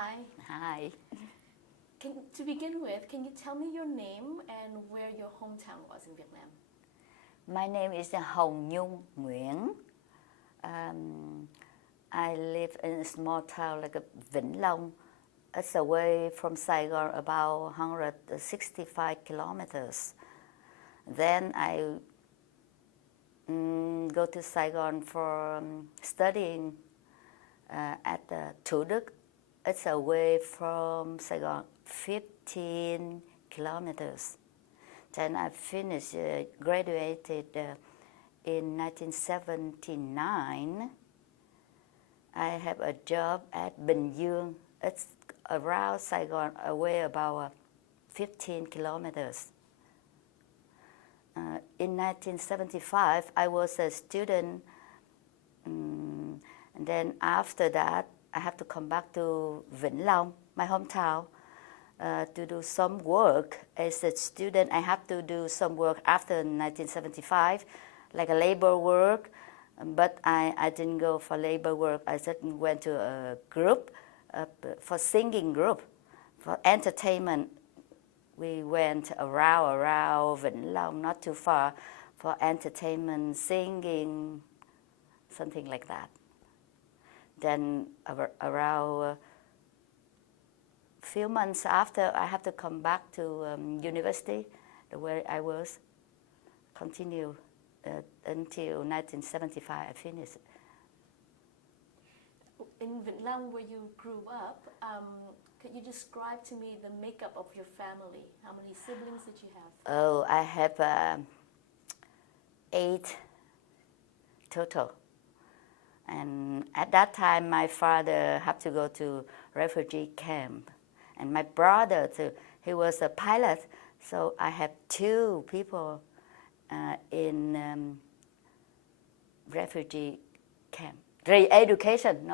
Hi. Hi. To begin with, can you tell me your name and where your hometown was in Vietnam? My name is Nhung NGUYEN. I live in a small town like Vĩnh Long. It's away from Saigon about 165 kilometers. Then I go to Saigon for studying at Thủ Đức. It's away from Saigon 15 kilometers. Then I finished, graduated in 1979. I have a job at Bình Dương. It's around Saigon, away about 15 kilometers. In 1975, I was a student, and then after that, I have to come back to Vĩnh Long, my hometown, to do some work. As a student, I have to do some work after 1975, like a labor work, but I didn't go for labor work. I just went to a group, for singing group, for entertainment. We went around Vĩnh Long, not too far, for entertainment, singing, something like that. Then around a few months after, I have to come back to university, where I was, continue until 1975, I finished. In Vĩnh Long, where you grew up, could you describe to me the makeup of your family? How many siblings did you have? Oh, I have 8 total. And at that time, my father had to go to refugee camp. And my brother, too, he was a pilot. So I have 2 people in refugee camp. Re-education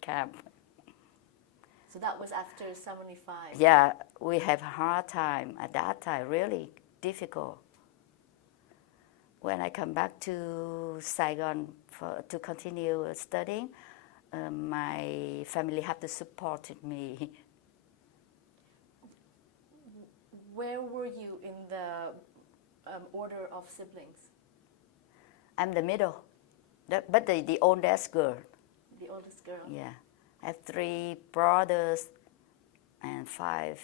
camp. So that was after 75? Yeah, we have a hard time at that time, really difficult. When I come back to Saigon to continue studying, my family have to support me. Where were you in the order of siblings? I'm the middle, but the oldest girl. The oldest girl? Yeah. I have 3 brothers and 3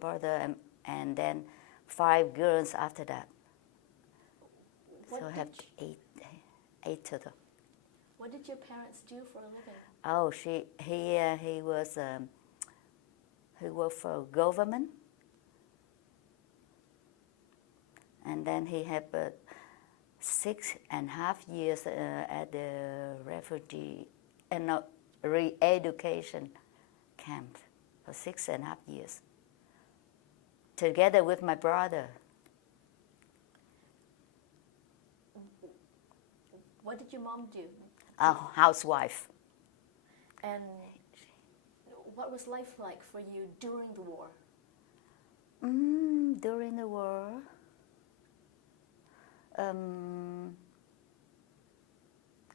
brothers and then 5 girls after that. So I have 8 total. What did your parents do for a living? Oh, he worked for government, and then he had 6.5 years at the refugee re-education camp for 6.5 years, together with my brother. What did your mom do? A housewife. And what was life like for you during the war? During the war,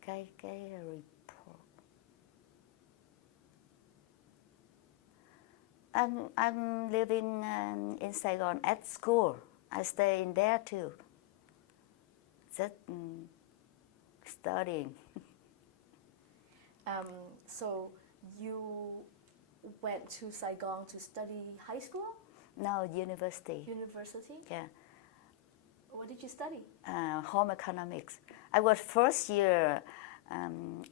cái report. I'm living in Saigon at school. I stay in there too. Just studying. So you went to Saigon to study high school? No, university. University? Yeah. What did you study? Home economics. I was first year, I'm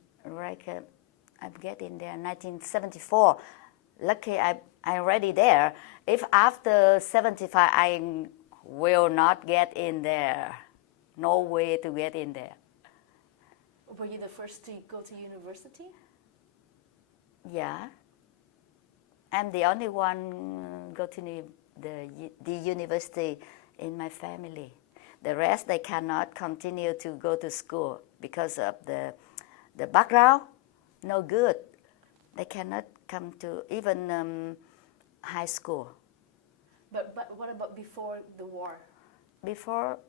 getting there in 1974. Lucky I'm already there. If after 75, I will not get in there. No way to get in there. Were you the first to go to university? Yeah. I'm the only one go to the university in my family. The rest, they cannot continue to go to school because of the background, no good. They cannot come to even high school. But what about before the war? Before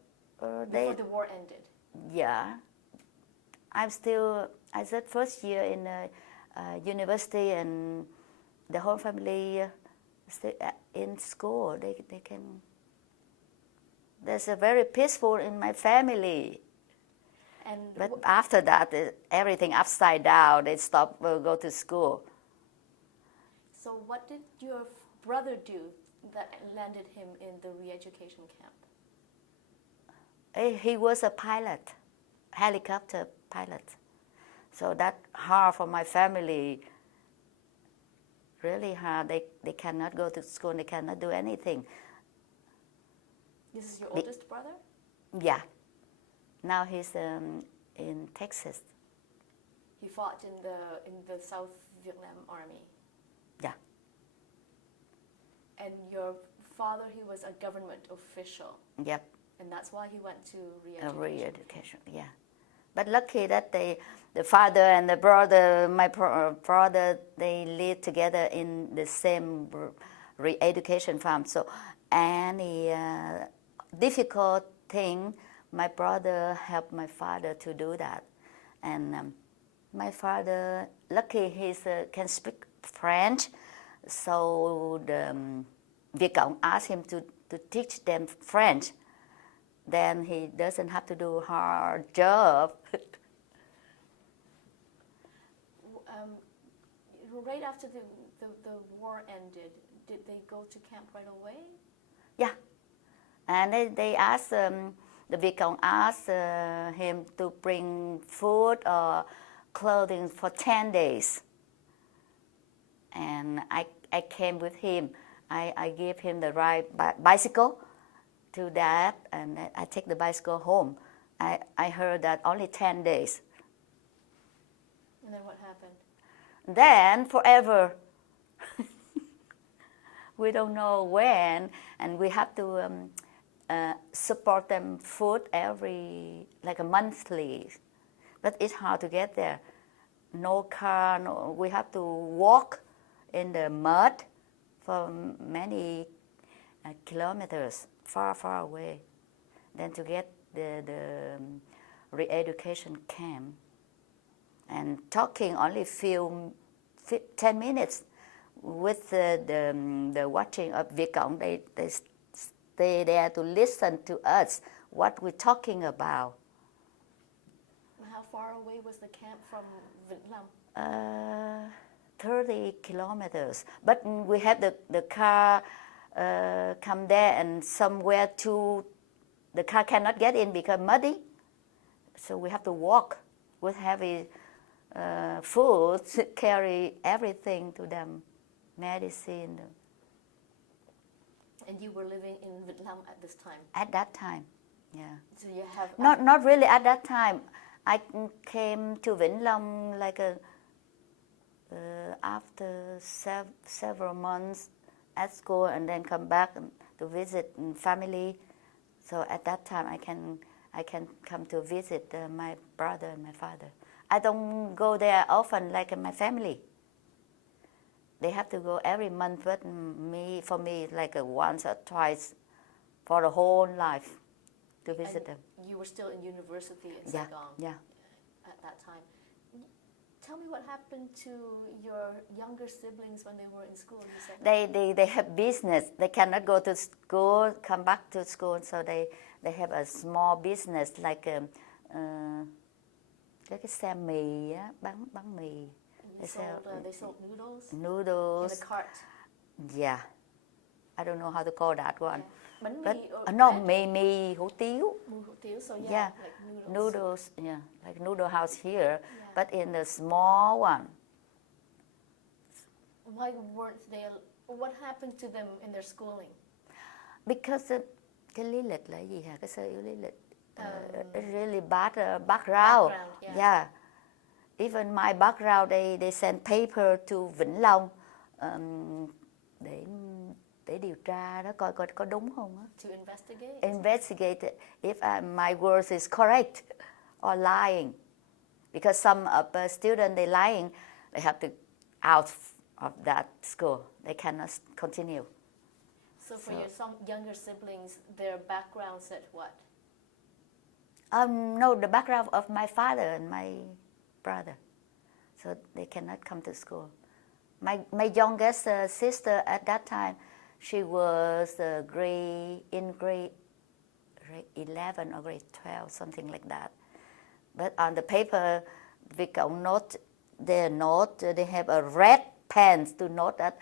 Before the war ended? Yeah. I said first year in university, and the whole family stay in school. They can. There's a very peaceful in my family. But after that, everything upside down. They stop go to school. So what did your brother do that landed him in the re-education camp? He was a pilot, helicopter pilot. So that hard for my family. Really hard. They cannot go to school. They cannot do anything. This is your oldest brother? Yeah. Now he's in Texas. He fought in the South Vietnam Army. Yeah. And your father, he was a government official. Yep. And that's why he went to re-education. Re-education, yeah. But lucky that the father and the brother, my brother, they live together in the same re-education farm. So any difficult thing, my brother helped my father to do that. And my father, lucky he can speak French, so the Viet Cộng asked him to teach them French. Then he doesn't have to do hard job. Right after the war ended, did they go to camp right away? Yeah. And they asked, the Viet Cộng asked him to bring food or clothing for 10 days. And I came with him. I gave him the ride bicycle to that, and I take the bicycle home. I heard that only 10 days. And then what happened? Then forever. We don't know when, and we have to support them food like a monthly. But it's hard to get there. No car, we have to walk in the mud for many kilometers, far away. Then to get the re-education camp. And talking only 10 minutes with the watching of Viet Cộng. They stay there to listen to us, what we're talking about. How far away was the camp from Vietnam? 30 kilometers. But we have the car come there, and somewhere the car cannot get in because muddy. So we have to walk with heavy food, carry everything to them, medicine. And you were living in Vietnam at this time? At that time, yeah. So you have not really at that time. I came to Vĩnh Long like after several months at school, and then come back to visit family. So at that time, I can come to visit my brother and my father. I don't go there often like my family. They have to go every month, but for me, like once or twice for the whole life to visit them. You were still in university in Saigon at that time. Tell me what happened to your younger siblings when they were in school. You said they have business. They cannot go to school, come back to school, so they have a small business like cái xe mì á, bán mì. They sold noodles? Noodles. In a cart? Yeah. I don't know how to call that one. Yeah. Bánh mì or no, bread? mì hủ tiếu. Hủ tiếu, so Yeah, like noodles. Yeah, like noodle house here, yeah. but in the small one. Why weren't they? What happened to them in their schooling? Because cái lý lịch là gì hả? Cái sơ yếu lý lịch. Really bad background. Yeah. Even my background, they send paper to Vĩnh Long để điều tra đó, coi có đúng không á. To investigate. Investigate if my words is correct or lying, because some of the students they lying, they have to out of that school. They cannot continue. So for your some younger siblings, their background said what? No, the background of my father and my brother. So they cannot come to school. My youngest sister at that time, she was grade 11 or grade 12, something like that. But on the paper, we can note their note. They have a red pen to note that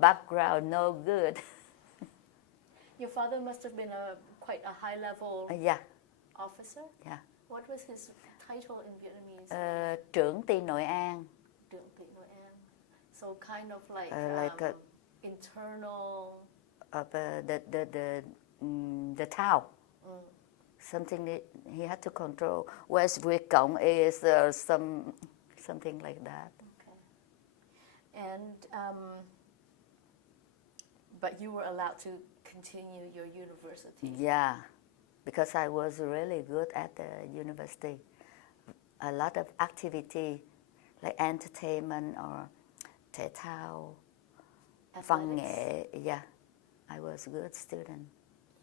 background no good. Your father must have been quite a high-level officer? Yeah. What was his title in Vietnamese? Trưởng ty Nội An. Trưởng ty Nội An. So kind of like, internal... Of the town. Something that he had to control. Whereas Việt Cộng is something like that. Okay. And, but you were allowed to continue your university? Yeah, because I was really good at the university. A lot of activity, like entertainment or thể thao, văn nghệ. Yeah, I was a good student.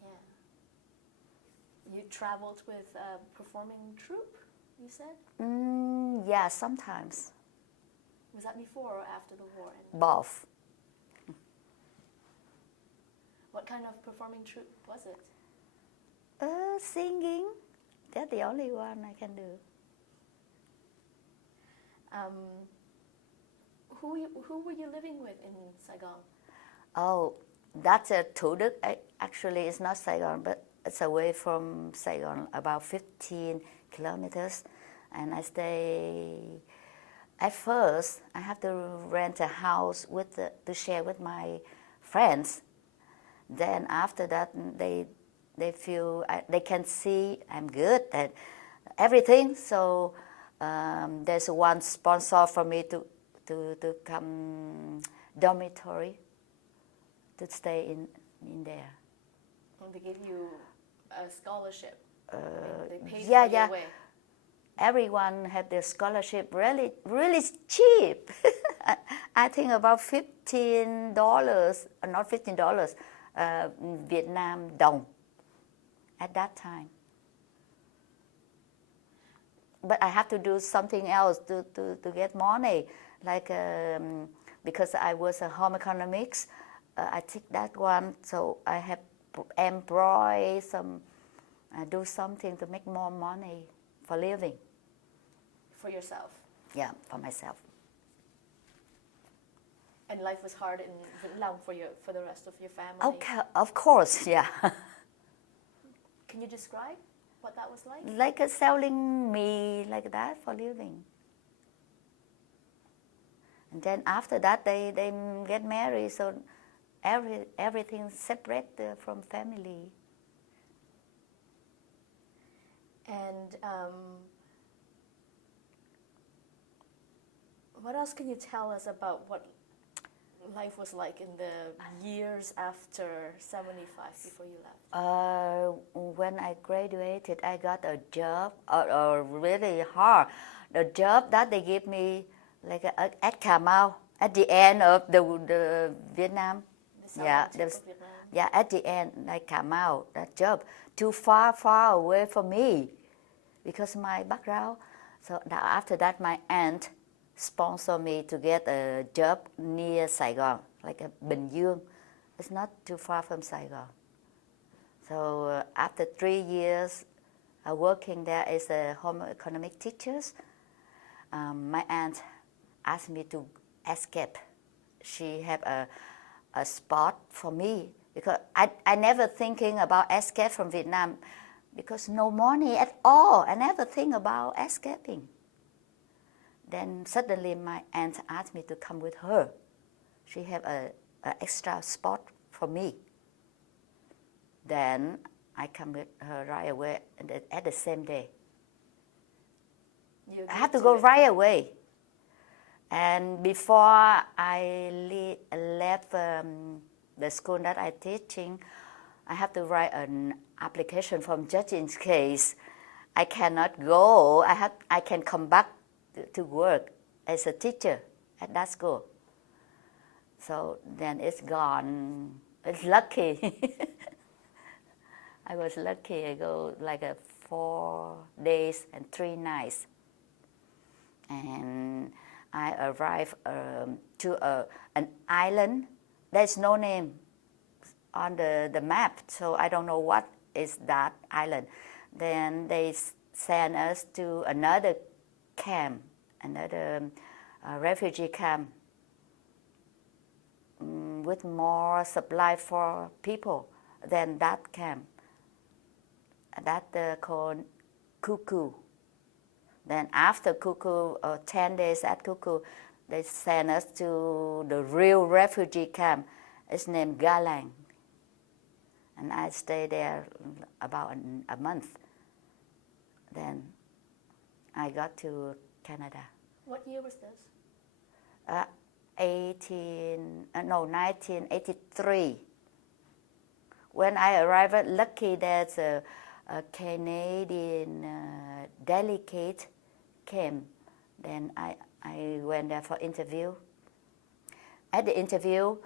Yeah. You traveled with a performing troupe, you said? Yeah, sometimes. Was that before or after the war? Both. What kind of performing troupe was it? Singing. That's the only one I can do. Who were you living with in Saigon? Oh, that's Thủ Đức. Actually, it's not Saigon, but it's away from Saigon, about 15 kilometers. And I stay. At first, I have to rent a house to share with my friends. Then after that, they feel they can see I'm good at everything. So there's one sponsor for me to come dormitory to stay in there. And they gave you a scholarship. They paid yeah, for yeah. your way. Everyone had their scholarship really, really cheap. I think about $15, not $15, Vietnam đồng at that time. But I have to do something else to get money, like because I was a home economics, I took that one, so I have employ do something to make more money for living. For yourself? Yeah, for myself. And life was hard in Vietnam for the rest of your family? Okay, of course, yeah. Can you describe what that was like? Like selling meat like that for living. And then after that, they get married, so everything separate from family. And what else can you tell us about what life was like in the years after 75 before you left? When I graduated, I got a job, really hard. The job that they gave me, like at Cà Mau, at the end of the Vietnam. Yeah, yeah, at the end, like Cà Mau, that job, too far away from me, because my background. So after that, my aunt sponsored me to get a job near Saigon, like a Bình Dương. It's not too far from Saigon. So after 3 years working there as a home economic teacher, my aunt asked me to escape. She had a spot for me, because I never thinking about escape from Vietnam, because no money at all. I never think about escaping. Then suddenly my aunt asked me to come with her. She had an extra spot for me. Then I come with her right away at the same day. I have to go right away. And before I left the school that I'm teaching, I have to write an application from judge in case I cannot go. I can come back to work as a teacher at that school. So then it's gone. It's lucky. I was lucky. I go like 4 days and 3 nights. And I arrived to an island. There's no name on the map, so I don't know what is that island. Then they sent us to another camp, another refugee camp with more supply for people than that camp. That called Cuckoo. Then after Cuckoo, 10 days at Cuckoo, they sent us to the real refugee camp. It's named Galang. And I stayed there about a month. Then I got to Canada. What year was this? 1983. When I arrived, lucky there's a Canadian delegate came. Then I went there for interview. At the interview,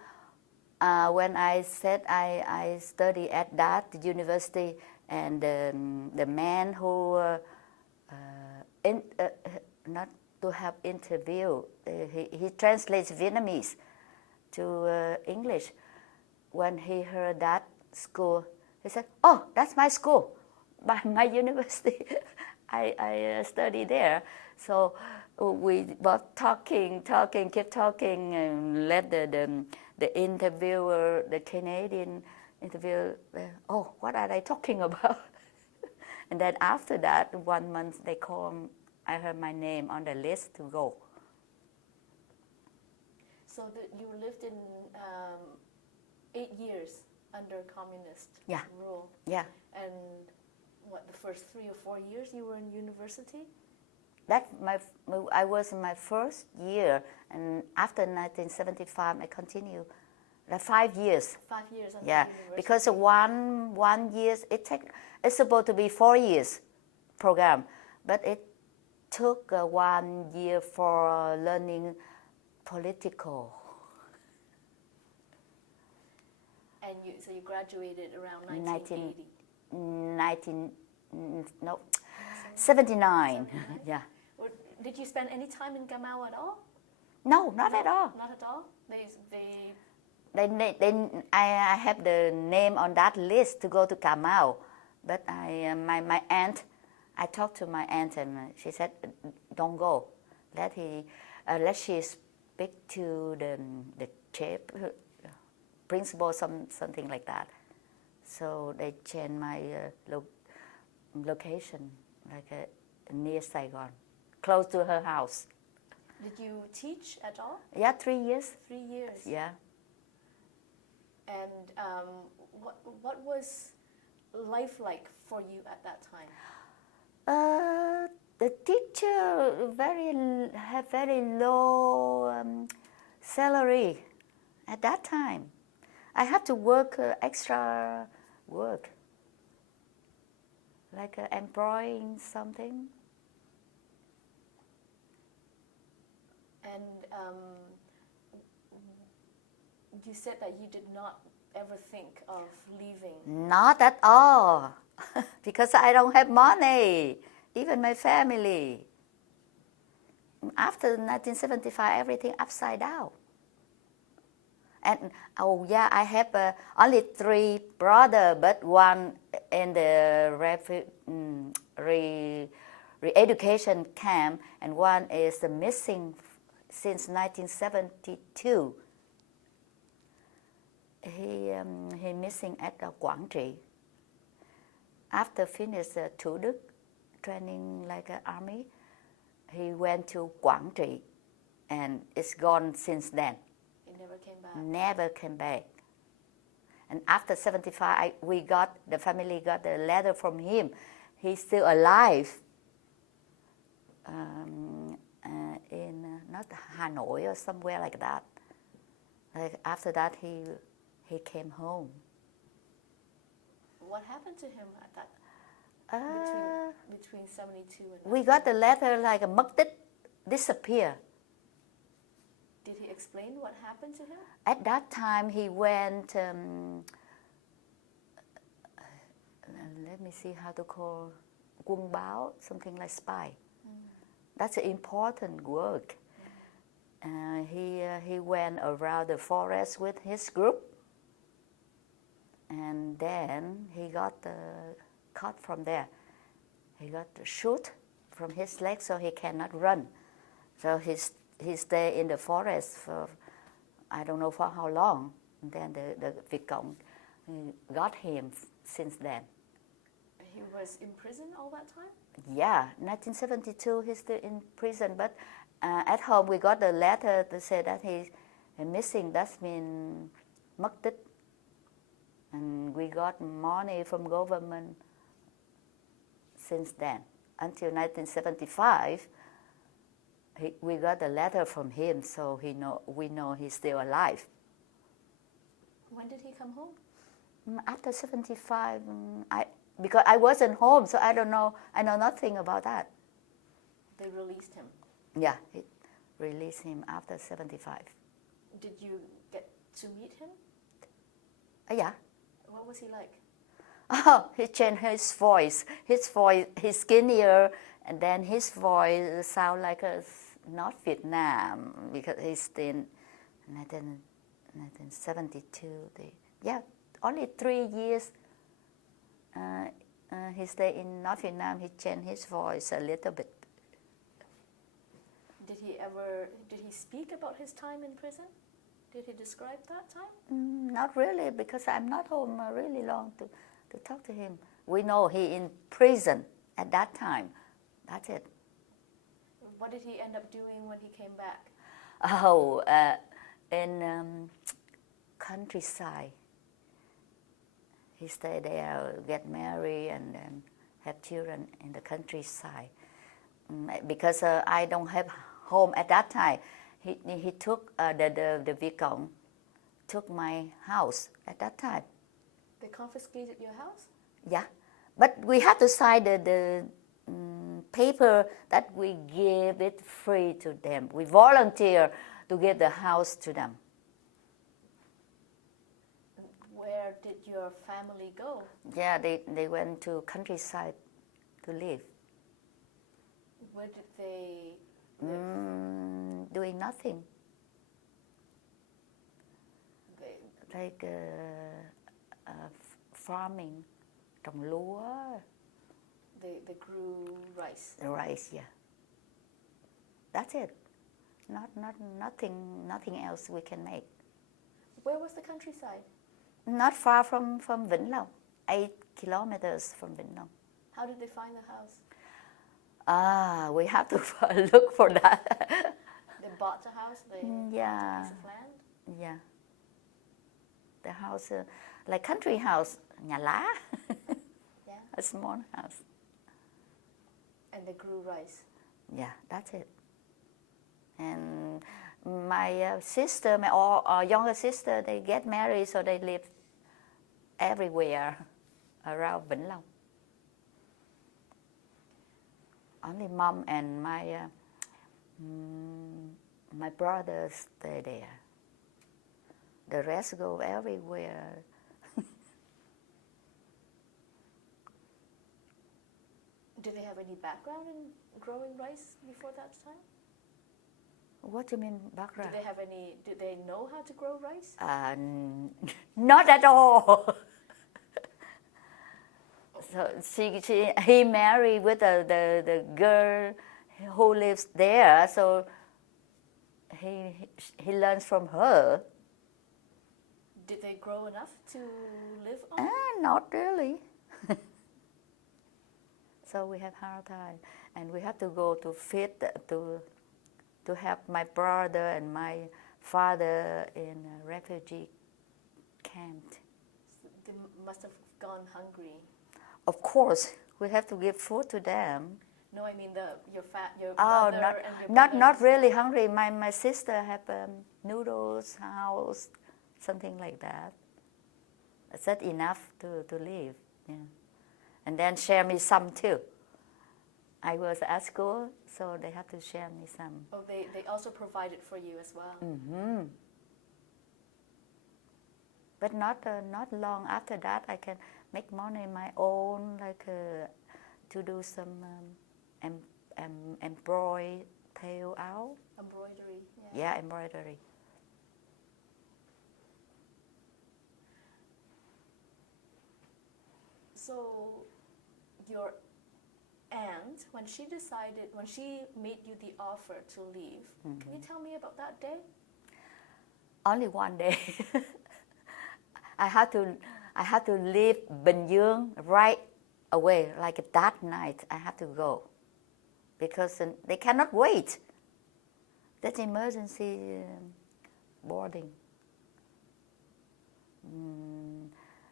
when I said I study at that university, and the man who not to have interview, he translates Vietnamese to English. When he heard that school, he said, "Oh, that's my school, by my university." I study there. So we both talking, keep talking, and let the interviewer, the Canadian interviewer, oh, what are they talking about? And then after that, 1 month, they called, I heard my name on the list to go. So you lived in 8 years under communist rule. Yeah. And what, the first 3 or 4 years you were in university? I was in my first year, and after 1975, I continued. 5 years. 5 years at yeah, the university. Because one year, it's supposed to be 4 years program, but it took 1 year for learning political. And so you graduated around 1980? 79. Yeah. Did you spend any time in Camau at all? No, not at all. Not at all? I have the name on that list to go to Camau, but my aunt, I talked to my aunt and she said, "Don't go. Let she speak to the chief, principal, something like that." So they changed my location, like near Saigon, close to her house. Did you teach at all? Yeah, 3 years. 3 years. Yeah. And what was life like for you at that time? The teacher had very low salary at that time. I had to work extra work, like embroidering something. And you said that you did not ever think of leaving. Not at all, because I don't have money, even my family. After 1975, everything upside down. And I have only 3 brothers, but one in the re-education camp, and one is missing since 1972. He missing at Quảng Trị. After finish Thủ Đức training like an army, he went to Quảng Trị, and it's gone since then. He never came back. Never came back. And after 75, the family got a letter from him. He's still alive. In not Hanoi or somewhere like that. Like after that, he came home. What happened to him at that? Between 72 and... We got the letter like mất tích, disappear. Did he explain what happened to him? At that time, he went. Let me see how to call quân báo, something like spy. That's an important work. He went around the forest with his group, and then he got caught from there. He got shot from his leg, so he cannot run. So he stayed in the forest for I don't know for how long. And then the Việt Cộng got him since then. He was in prison all that time? Yeah, 1972 he's still in prison, but at home we got a letter to say that he's missing. That means mất tích. And we got money from government since then. Until 1975, we got a letter from him, so we know he's still alive. When did he come home? After 75, because I wasn't home, so I don't know. I know nothing about that. They released him? Yeah, he released him after 75. Did you get to meet him? Yeah. What was he like? Oh, he changed his voice. He's skinnier, and then his voice sound like not Vietnam, because he's in 1972. Only 3 years. He stayed in North Vietnam. He changed his voice a little bit. Did he speak about his time in prison? Did he describe that time? Not really, because I'm not home really long to talk to him. We know he in prison at that time. That's it. What did he end up doing when he came back? Oh, in countryside. He stayed there, get married, and then have children in the countryside. Because I don't have home at that time. He took the Việt Cộng took my house at that time. They confiscated your house? Yeah, but we had to sign the paper that we give it free to them. We volunteer to give the house to them. Where did your family go? Yeah, they went to countryside to live. Where did they live? Doing nothing. Like farming, trồng lúa. They grew rice. The rice, yeah. That's it. Nothing else we can make. Where was the countryside? Not far from Vĩnh Long, 8 kilometers from Vĩnh Long. How did they find the house? We have to look for that. They bought the house? They bought a piece of land? Yeah. The house, like country house, nhà lá. Yeah. A small house. And they grew rice? Yeah, that's it. And my sister, my younger sister, they get married, so they live everywhere around Vĩnh Long. Only mom and my brothers stay there. The rest go everywhere. Did they have any background in growing rice before that time? What do you mean background? Did they know how to grow rice? Not at all. So he married with the girl who lives there, so he learns from her. Did they grow enough to live on? Not really. So we have hard time, and we have to go to feed to help my brother and my father in a refugee camp. So they must have gone hungry. Of course, we have to give food to them. No, I mean your mother and your not really hungry. My sister have noodles, house, something like that. That's enough to live. Yeah. And then share me some too. I was at school, so they have to share me some. Oh, they also provided for you as well. Mm-hmm. But not long after that, I can make money my own, like to do some embroidery tail out. Embroidery. Yeah, embroidery. So, your aunt, when she made you the offer to leave, can you tell me about that day? Only one day. I had to leave Bình Dương right away, like that night. I had to go because they cannot wait. That's emergency boarding.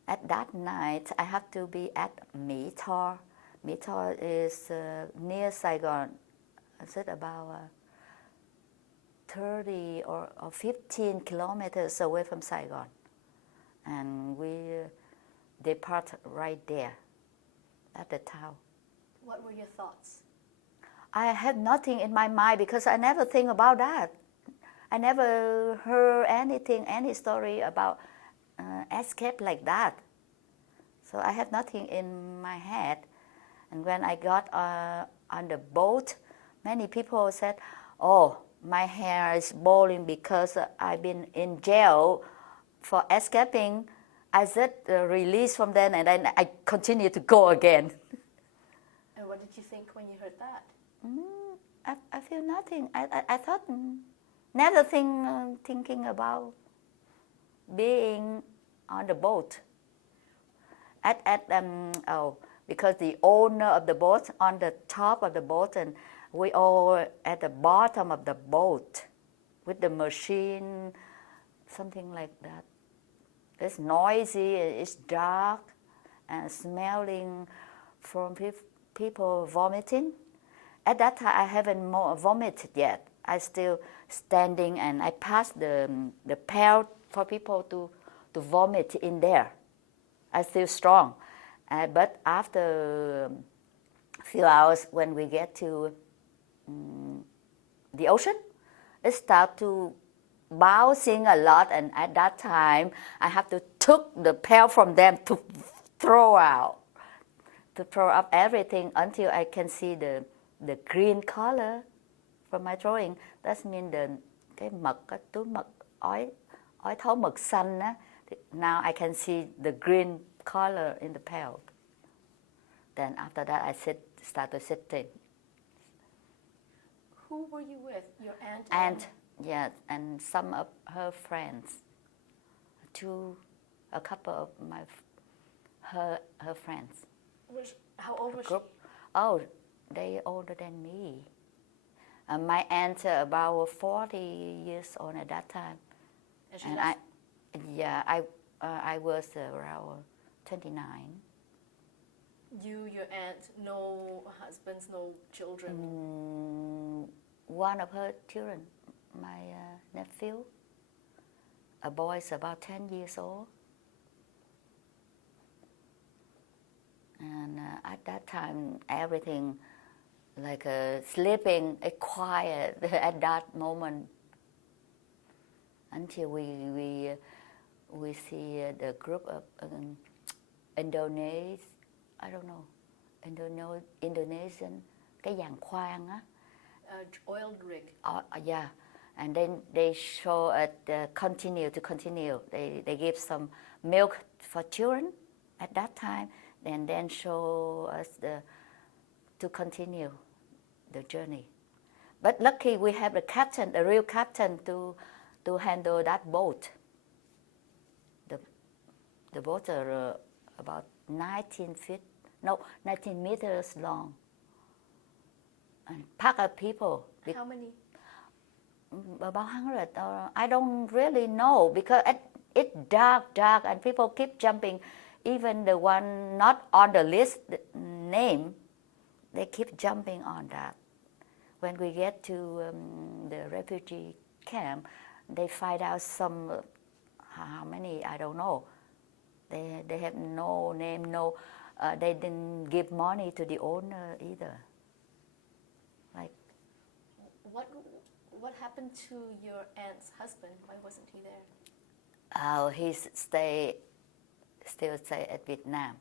At that night, I have to be at Mỹ Tho. Mỹ Tho is near Saigon. Is it about 30 or 15 kilometers away from Saigon? And we depart right there at the town. What were your thoughts? I had nothing in my mind because I never think about that. I never heard anything, any story about escape like that. So I had nothing in my head. And when I got on the boat, many people said, "Oh, my hair is balding because I've been in jail for escaping." I just released from them, and then I continued to go again. And what did you think when you heard that? I feel nothing. I thought never thinking about being on the boat. Because the owner of the boat on the top of the boat, and we all at the bottom of the boat with the machine, something like that. It's noisy, it's dark, and smelling from people vomiting. At that time, I haven't vomited yet. I still standing, and I passed the pail for people to vomit in there. I still strong. But after a few hours, when we get to the ocean, it starts to bouncing a lot, and at that time, I have to took the pail from them to throw up everything until I can see the green color from my drawing. That means cái túi mật ói thấu mực xanh á. Now I can see the green color in the pail. Then after that, I started sitting. Who were you with? Your aunt? Aunt, yeah, and some of her friends. A couple of her friends. How old was she? Oh, they older than me. My aunt about 40 years old at that time. And I was around 29. You, your aunt, no husbands, no children? One of her children, my nephew, a boy is about 10 years old. And at that time, everything like sleeping, quiet at that moment until we see the group of Indonesian, I don't know, Indonesian, cái giàn khoan á. Oil rig. Yeah, and then they show continue. They give some milk for children at that time, and then show us to continue the journey. But lucky we have the captain, the real captain, to handle that boat. The boat are about 19 meters long. And pack of people. How many? About 100. I don't really know because it's dark, and people keep jumping. Even the one not on the list name, they keep jumping on that. When we get to the refugee camp, they find out some, how many, I don't know. They have no name, they didn't give money to the owner either. Like, what happened to your aunt's husband? Why wasn't he there? Oh, he still stay at Vietnam.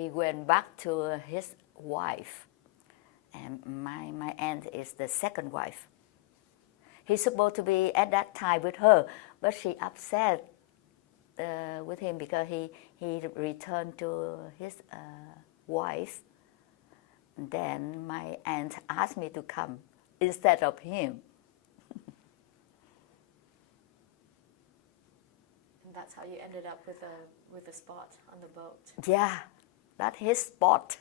he went back to his wife. And my aunt is the second wife. He's supposed to be at that time with her, but she upset with him because he returned to his wife. And then my aunt asked me to come instead of him. And that's how you ended up with a spot on the boat. Yeah, that's his spot.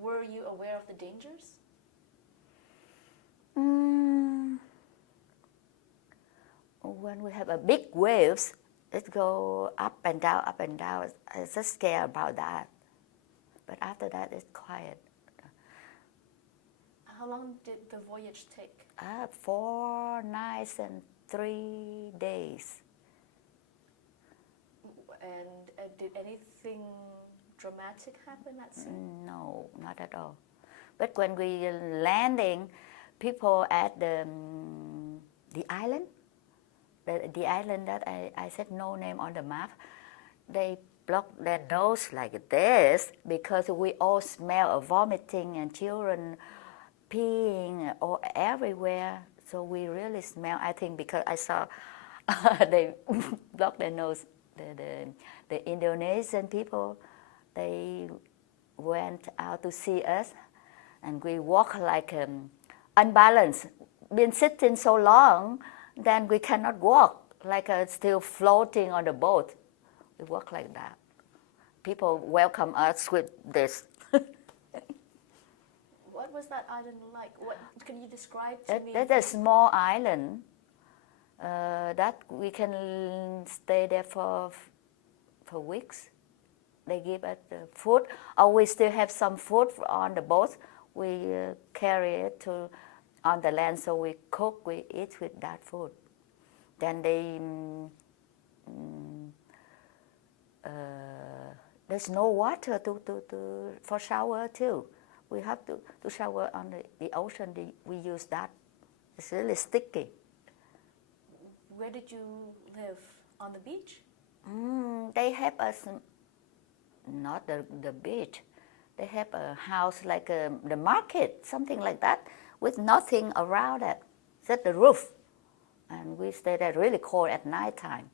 Were you aware of the dangers? When we have a big waves, it go up and down, up and down. I was just scared about that. But after that, it's quiet. How long did the voyage take? 4 nights and 3 days. And did anything dramatic happen at sea? No, not at all. But when we landing, people at the island, the island that I said no name on the map, they blocked their nose like this because we all smell of vomiting and children peeing all everywhere. So we really smell, I think, because I saw they blocked their nose. The Indonesian people, they went out to see us, and we walk like unbalanced. Been sitting so long, then we cannot walk, like still floating on the boat. We walk like that. People welcome us with this. What was that island like? What can you describe to me? That's a small island that we can stay there for weeks. They give us food, or we still have some food on the boat. We carry it on the land, so we cook, we eat with that food. Then there's no water for shower too. We have to shower on the ocean. We use that. It's really sticky. Where did you live? On the beach? They have us, not the beach. They have a house like the market, something like that, with nothing around it, just the roof. And we stay there really cold at night time.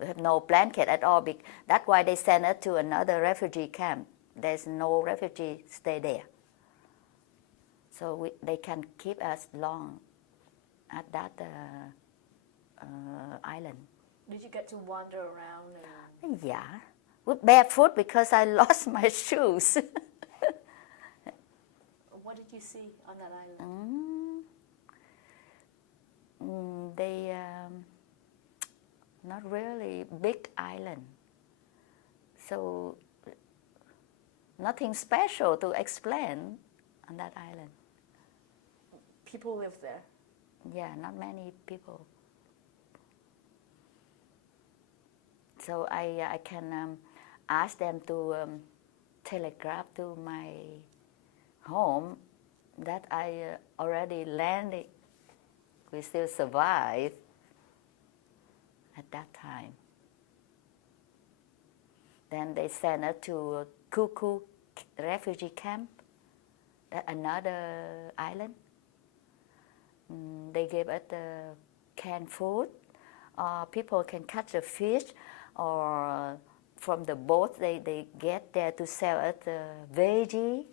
We have no blanket at all. That's why they send us to another refugee camp. There's no refugee stay there. So they can keep us long at that island. Did you get to wander around? Yeah, with barefoot because I lost my shoes. What did you see on that island? They not really big island, so nothing special to explain on that island. People live there? Yeah, not many people. So I can ask them to telegraph to my home that I already landed. We still survive at that time. Then they sent us to Coeurs refugee camp, another island. They gave us canned food. People can catch a fish, or from the boat they get there to sell us veggie.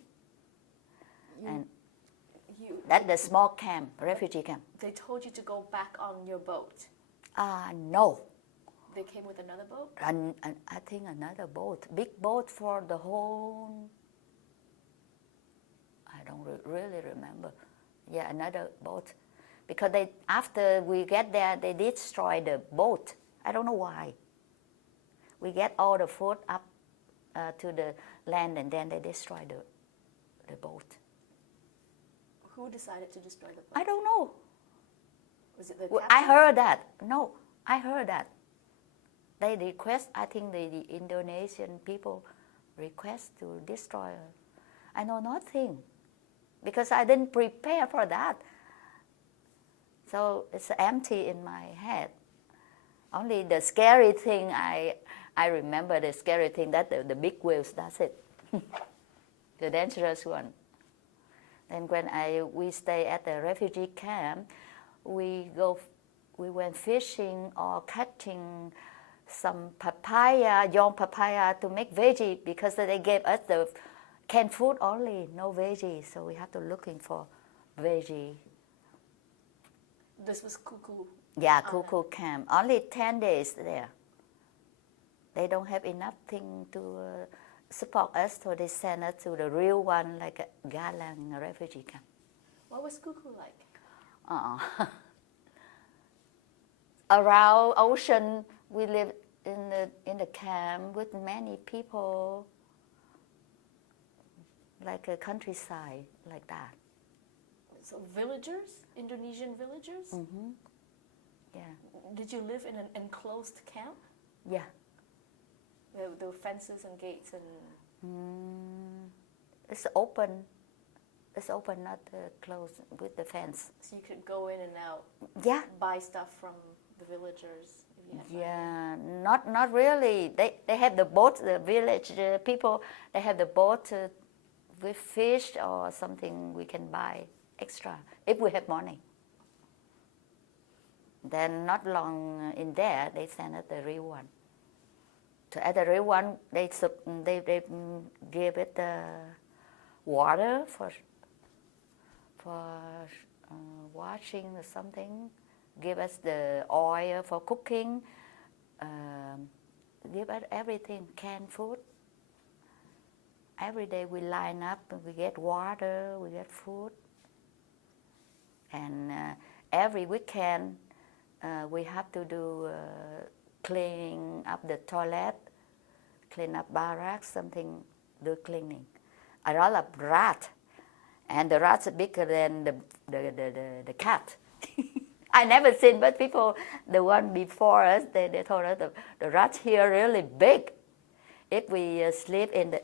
That's the small camp, refugee camp. They told you to go back on your boat? No. They came with another boat? I think another boat, big boat for the whole, I don't really remember. Yeah, another boat. Because after we get there, they destroy the boat. I don't know why. We get all the food up to the land, and then they destroy the boat. Who decided to destroy the boat? I don't know. Was it the captain? I heard that. No, I heard that. They request, I think the Indonesian people request to destroy. I know nothing because I didn't prepare for that. So it's empty in my head. Only the scary thing, I remember the scary thing that the big waves, that's it. The dangerous one. And when we stay at the refugee camp, we went fishing or catching some papaya, young papaya to make veggie because they gave us the canned food only, no veggie. So we have to looking for veggie. This was Cuckoo. Yeah, Cuckoo camp. Only 10 days there. They don't have enough thing to support us, so they send us to the real one, like a Galang refugee camp. What was Cuckoo like? Around ocean, we live in the camp with many people, like a countryside, like that. So villagers, Indonesian villagers? Mm-hmm. Yeah. Did you live in an enclosed camp? Yeah. There were fences and gates and... It's open. It's open, not closed with the fence. So you could go in and out. Yeah. Buy stuff from the villagers. If you had money. Not really. They have the boat. The village people, they have the boat with fish or something we can buy extra if we have money. Then not long in there, they send us the real one. So at the real one, they give it water for washing or something. Give us the oil for cooking. Give us everything, canned food. Every day we line up and we get water, we get food. And every weekend we have to do cleaning up the toilet, clean up barracks, something, do cleaning. A lot of rat, and the rats are bigger than the cat. I never seen, but people, the one before us, they told us the rats here really big. If we sleep in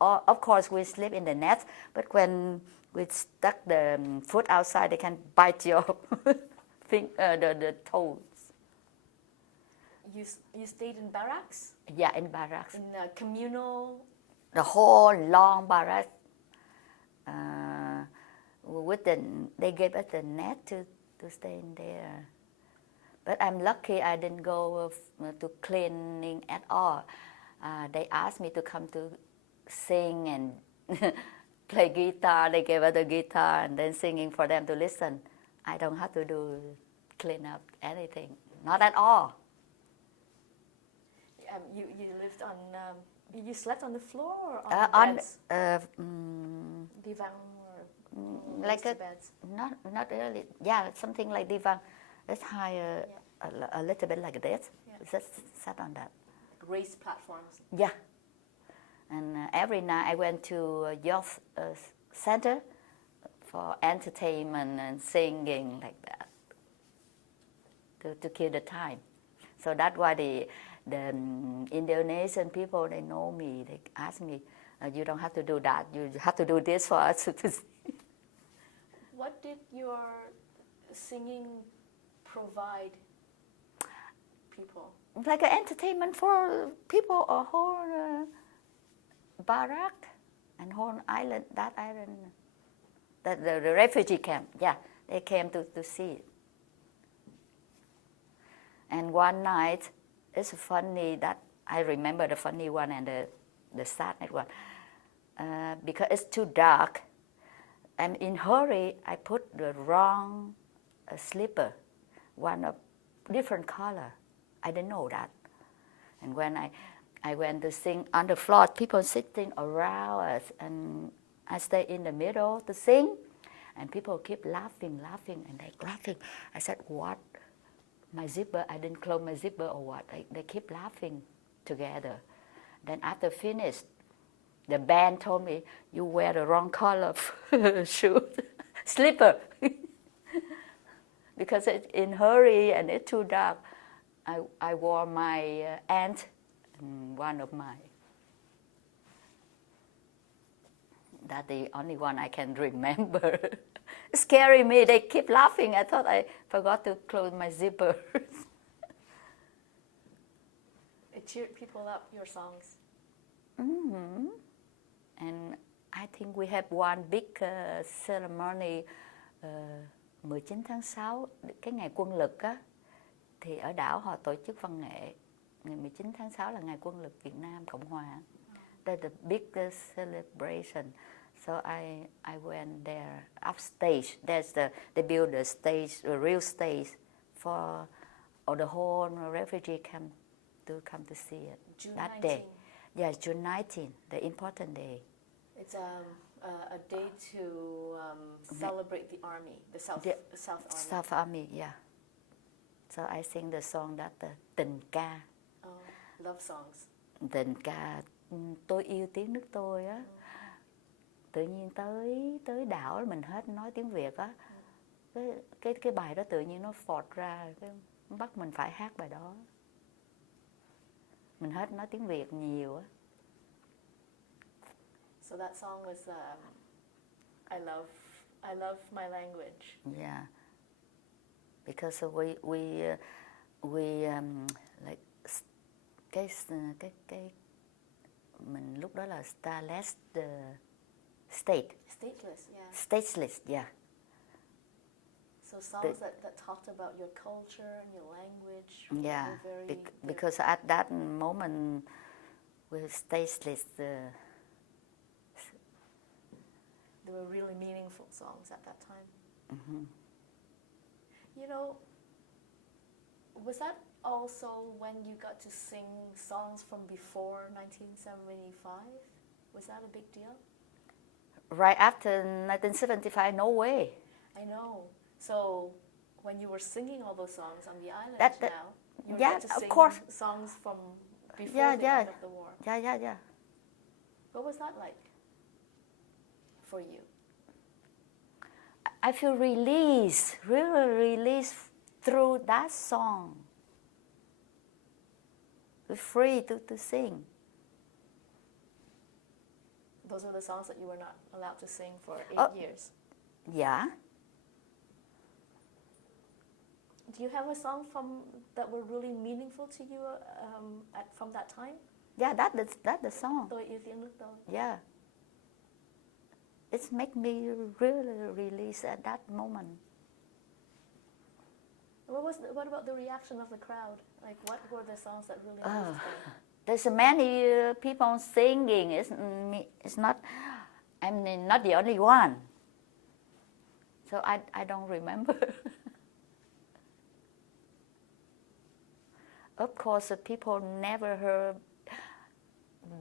of course we sleep in the net, but when we stuck the foot outside, they can bite your the toes. You stayed in barracks? Yeah, in barracks. In communal? The whole long barracks. They gave us the net to stay in there. But I'm lucky I didn't go to cleaning at all. They asked me to come to sing and play guitar. They gave us the guitar and then singing for them to listen. I don't have to clean up anything, not at all. You lived on. You slept on the floor or on beds? Divan or like beds? Not really. Yeah, something like divan. It's higher, a little bit like this. Yeah. Just sat on that. Raised platforms. Yeah. And every night I went to a youth center for entertainment and singing like that to kill the time. So that's why the Indonesian people, they know me. They ask me, you don't have to do that. You have to do this for us to see. What did your singing provide people? Like an entertainment for people, a whole barrack and whole island, that island, the refugee camp. Yeah, they came to see it. And one night, it's funny that I remember the funny one and the sad one. Because it's too dark, and in hurry, I put the wrong slipper, one of different color. I didn't know that. And when I went to sing on the floor, people sitting around us, and I stay in the middle to sing, and people keep laughing, and they laughing. I said, what? My zipper, I didn't close my zipper or what? They keep laughing together. Then after finished, the band told me, you wear the wrong color shoes, slipper. Because it's in hurry and it's too dark. I wore my aunt, one of my. That's the only one I can remember. Scary me, they keep laughing. I thought I forgot to close my zipper. cheered people up, your songs. And I think we have one big ceremony 19 tháng 6, cái ngày quân lực á, thì ở đảo họ tổ chức văn nghệ. Ngày 19 tháng 6 là ngày quân lực Việt Nam Cộng Hòa. That's the biggest celebration. So I went there upstage. They build a stage, a real stage for the whole refugee camp to come to see it. June that 19. day. Yeah, June 19, the important day. It's a day to celebrate the army, the South Army. South Army, yeah. So I sing the song that tình ca. Oh, love songs. Tình ca tôi yêu tiếng nước tôi á. Tự nhiên tới đảo mình hết nói tiếng Việt á. Cái bài đó tự nhiên nó phọt ra, nó bắt mình phải hát bài đó. Mình hết nói tiếng Việt nhiều á. So that song was I love my language. Yeah. Because we like cái mình lúc đó là starless state. Stateless, yeah. Stateless, yeah. So songs that talked about your culture and your language. Yeah, were very because at that moment we were stateless. They were really meaningful songs at that time. Mm-hmm. You know, was that also when you got to sing songs from before 1975? Was that a big deal? Right after 1975, no way. I know. So when you were singing all those songs on the island now, you yeah, got to of sing course. songs from before the end of the war. Yeah. What was that like for you? I feel released, really released through that song. We're free to sing. Those were the songs that you were not allowed to sing for 8 years. Yeah. Do you have a song that were really meaningful to you from that time? Yeah, that's the song. Tôi yêu tiếng nước tôi. Yeah. It's make me really release at that moment. What about the reaction of the crowd? Like, what were the songs that really moved them? There's many people singing. It's not. I'm not the only one. So I don't remember. Of course, people never heard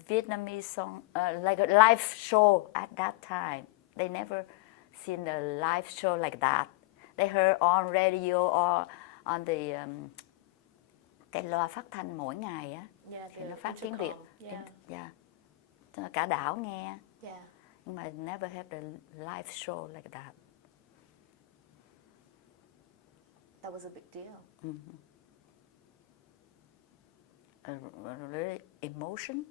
Vietnamese song like a live show at that time. They never seen a live show like that. They heard on radio or on the cái loa phát thanh mỗi ngày á, thì nó phát tiếng Việt. Yeah. Cả đảo nghe. Yeah. Nhưng mà never had a live show like that. That was a big deal. Mm-hmm. A really emotion.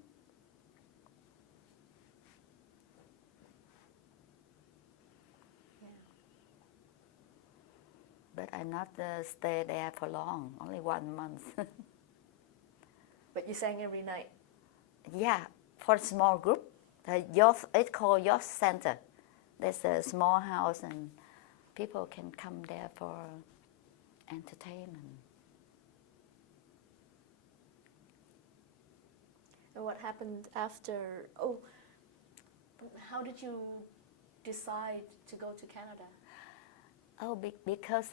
But I not stay there for long, only 1 month. But you sang every night? Yeah, for a small group. It's called Youth Center. There's a small house and people can come there for entertainment. And what happened after? Oh, how did you decide to go to Canada? Oh, because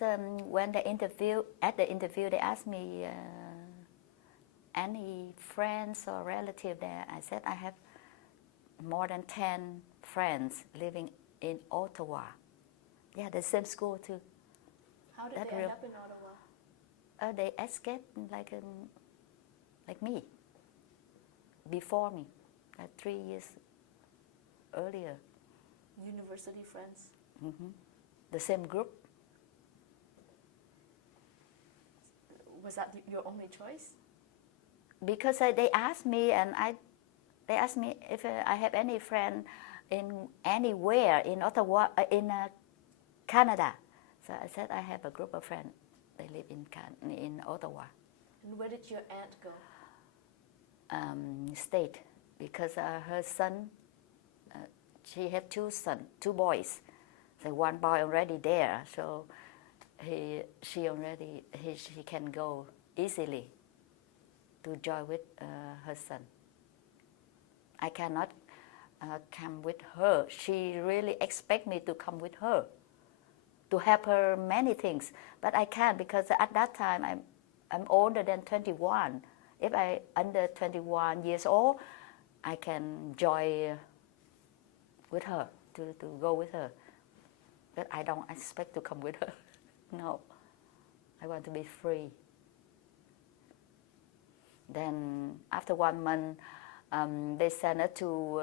when the interview they asked me any friends or relative there. I said I have more than 10 friends living in Ottawa. Yeah, the same school too. How did they end up in Ottawa? They escaped like me, before me, like 3 years earlier. University friends? Mm-hmm. The same group. Was that your only choice? Because they asked me, and they asked me if I have any friend in anywhere in Ottawa, in Canada. So I said I have a group of friends. They live in Ottawa. And where did your aunt go? state because her son, she had two boys. So one boy already there, so she can go easily to join with her son. I cannot come with her. She really expect me to come with her, to help her many things. But I can't because at that time I'm older than 21. If I under 21 years old, I can join with her, to go with her. But I don't expect to come with her. No, I want to be free. Then after 1 month, they sent her to,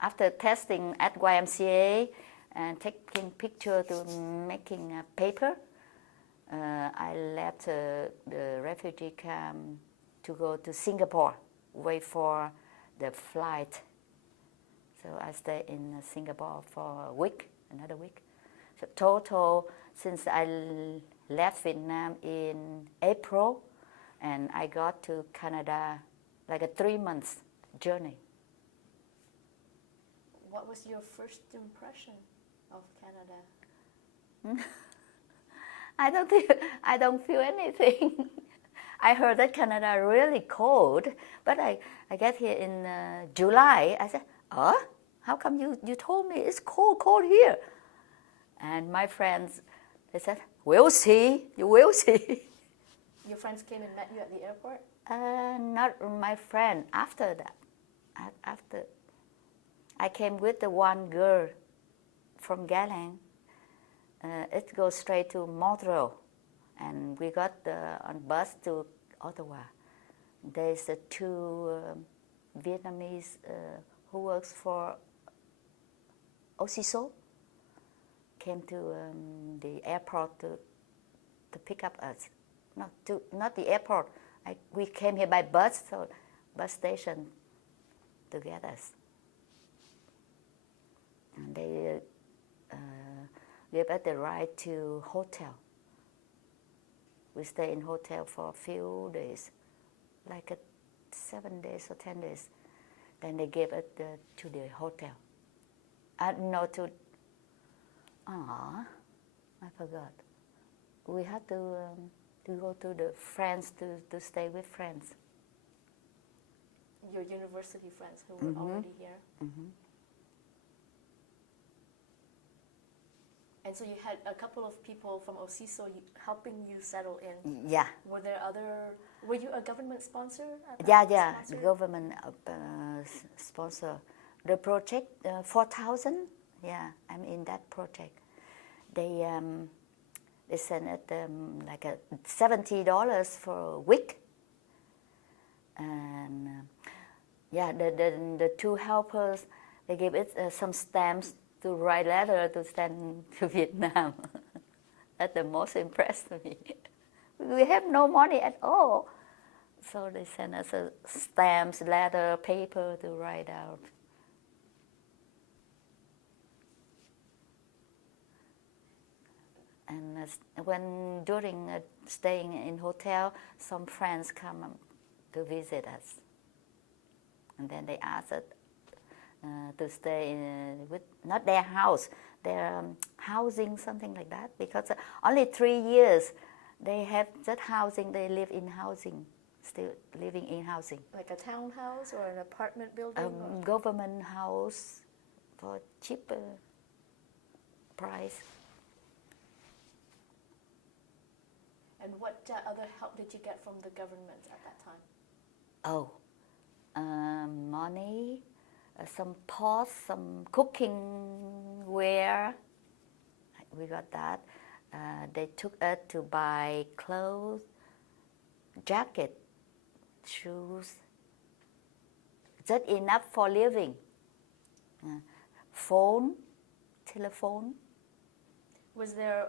after testing at YMCA and taking picture to making a paper, I left the refugee camp to go to Singapore, wait for the flight. So I stayed in Singapore for a week, another week. So total, since I left Vietnam in April, and I got to Canada like a 3 months journey. What was your first impression of Canada? I don't feel anything. I heard that Canada really cold, but I get here in July. I said, how come you told me it's cold here? And my friends, they said, we'll see, you will see. Your friends came and met you at the airport? Not my friend, after that. After I came with the one girl from Galang. It goes straight to Montreal, and we got on bus to Ottawa. There's two Vietnamese who works for OCISO, came to the airport to pick up us. Not the airport. We came here by bus, so bus station to get us. And they gave us the ride to hotel. We stayed in hotel for a few days, like 7 days or 10 days. Then they gave us to the hotel. I forgot. We had to go to the friends to stay with friends. Your university friends who were already here? Mm-hmm. And so you had a couple of people from OCISO helping you settle in. Yeah. Were you a government sponsor? Yeah, the government sponsor. The project, 4,000, yeah, I'm in that project. They sent it like $70 for a week. And the two helpers, they gave it some stamps to write letter to send to Vietnam. That's the most impressed me. We have no money at all. So they sent us stamps, letter, paper to write out. And when during staying in hotel, some friends come to visit us. And then they asked us to stay with, not their house, their housing, something like that, because only 3 years they have that housing, they live in housing, still living in housing. Like a townhouse or an apartment building? Government house for cheaper price. And what other help did you get from the government at that time? Money, some pots, some cooking ware. We got that. They took us to buy clothes, jacket, shoes. Just enough for living. Phone, telephone. Was there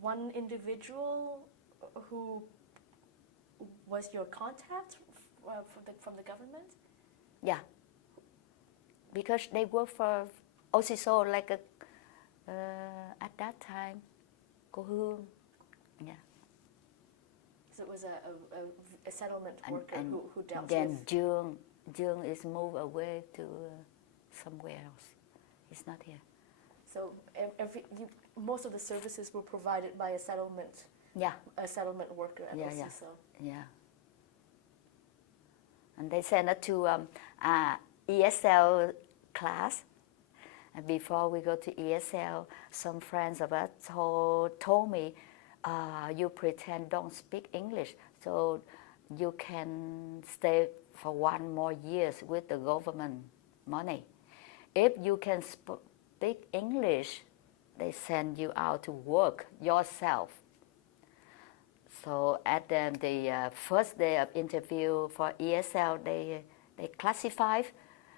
one individual who was your contact from the government? Yeah, because they work for OCISO like at that time, Coeurs. Yeah. So it was a settlement worker and who dealt then with... Jung is moved away to somewhere else. He's not here. So most of the services were provided by a settlement worker at OCSO. Yeah. And they sent us to ESL class. And before we go to ESL, some friends of us told me, you pretend don't speak English, so you can stay for 1 more years with the government money. If you can speak English, they send you out to work yourself. So at the first day of interview for ESL, they classified.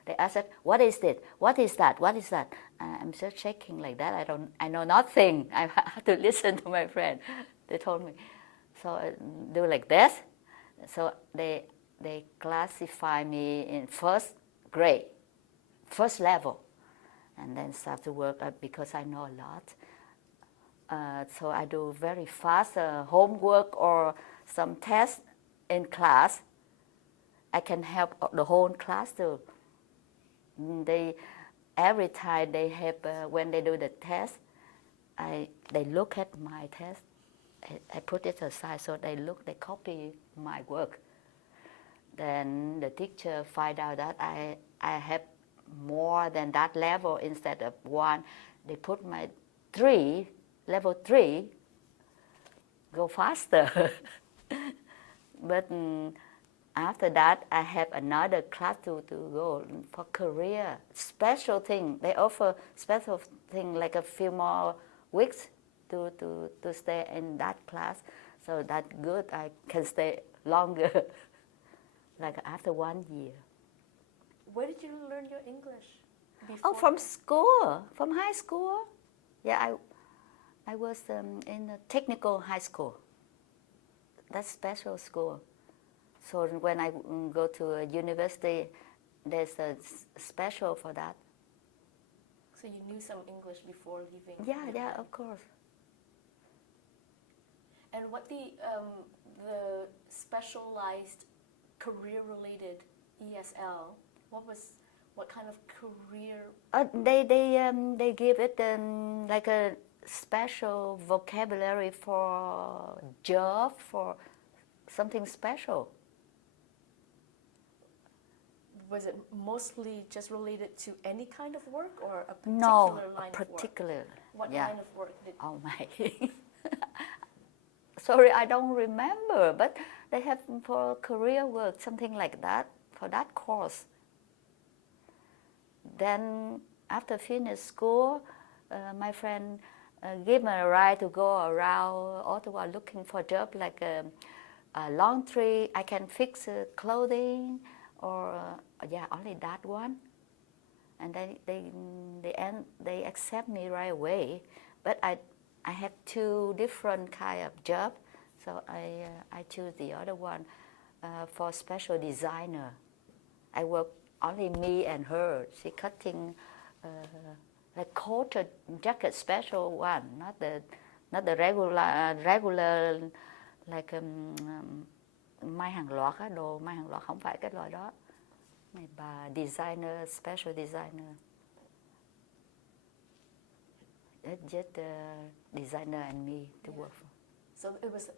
They asked, "What is it? What is that? What is that?" I'm just shaking like that. I know nothing. I have to listen to my friend. They told me. So I do like this. So they classify me in first grade, first level, and then start to work because I know a lot. So I do very fast homework or some tests in class. I can help the whole class too. Every time they have when they do the test, they look at my test. I put it aside so they copy my work. Then the teacher find out that I have more than that level instead of 1. They put my level 3, go faster. But after that, I have another class to go for career, special thing. They offer special thing like a few more weeks to stay in that class. So that's good, I can stay longer, like after 1 year. Where did you learn your English before? Oh, from school, from high school. Yeah, I was in a technical high school. That's special school. So when I go to a university, there's a special for that. So you knew some English before leaving? Yeah, of course. And what the specialized career-related ESL, what kind of career? They give it like a special vocabulary for job, for something special. Was it mostly just related to any kind of work or a particular line particular. of work? What line of work did? Oh my! Sorry, I don't remember. But they have for career work something like that for that course. Then after finish school, my friend gave me a ride to go around Ottawa looking for a job like a laundry. I can fix clothing. Or only that one, and they accept me right away. But I have 2 different kind of job, so I choose the other one for special designer. I work only me and her. She cutting like coat jacket, special one, not the regular like may hàng loạt á, đồ may hàng loạt không phải cái loại đó. Này bà designer, special designer. It's just designer and me to work for. So it was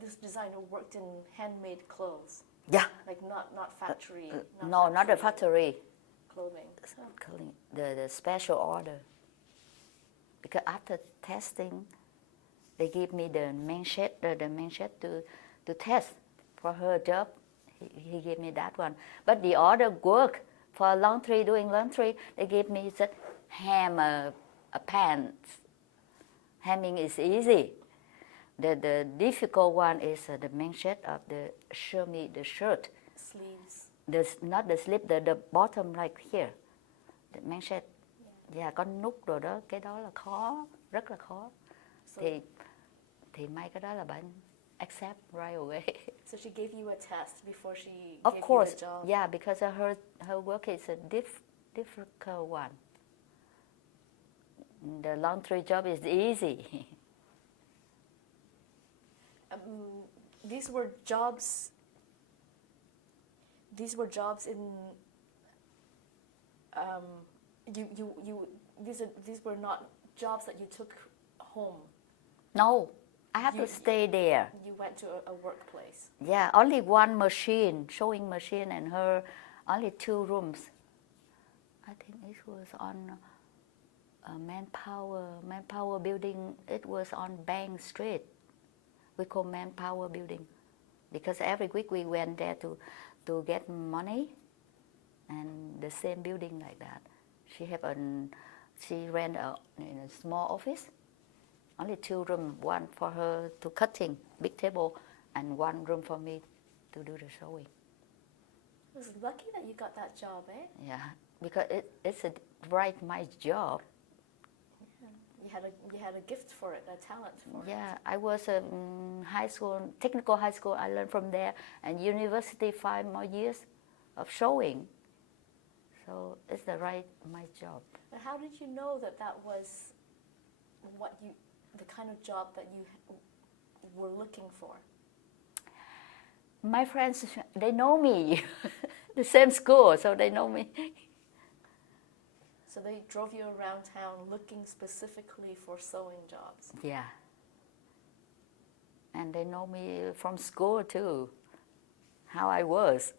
this designer worked in handmade clothes. Yeah. Like not factory. Not the factory. Clothing. The special order. Because after testing, they give me the main shed to test for her job. He gave me that one. But the other work for laundry, doing laundry, they gave me just hem a pants. Hemming is easy. The difficult one is the main shed of the shirt. Sleeves. Not the sleeve, the bottom right here. The main shed. Yeah, có nút rồi đó, cái đó là khó, rất là khó. So, thì may cái đó là bạn accept right away. So she gave you a test before she of gave course, you the job? Yeah, because her work is a difficult one. The laundry job is easy. these were jobs. These were jobs in. These were not jobs that you took home. No, I have to stay there. You went to a workplace. Yeah, only one machine, sewing machine, and her only 2 rooms. I think it was on Manpower building. It was on Bank Street. We call Manpower building because every week we went there to get money, and the same building like that. She ran a small office, only 2 rooms, one for her to cutting, big table, and 1 room for me to do the sewing. It was lucky that you got that job, eh? Yeah, because it's my job. Yeah. You had a gift for it, a talent for it. Yeah, I was a technical high school. I learned from there, and university 5 more years of sewing. So it's my job. But how did you know that was the kind of job that you were looking for? My friends, they know me, the same school, so they know me. So they drove you around town looking specifically for sewing jobs? Yeah. And they know me from school too, how I was.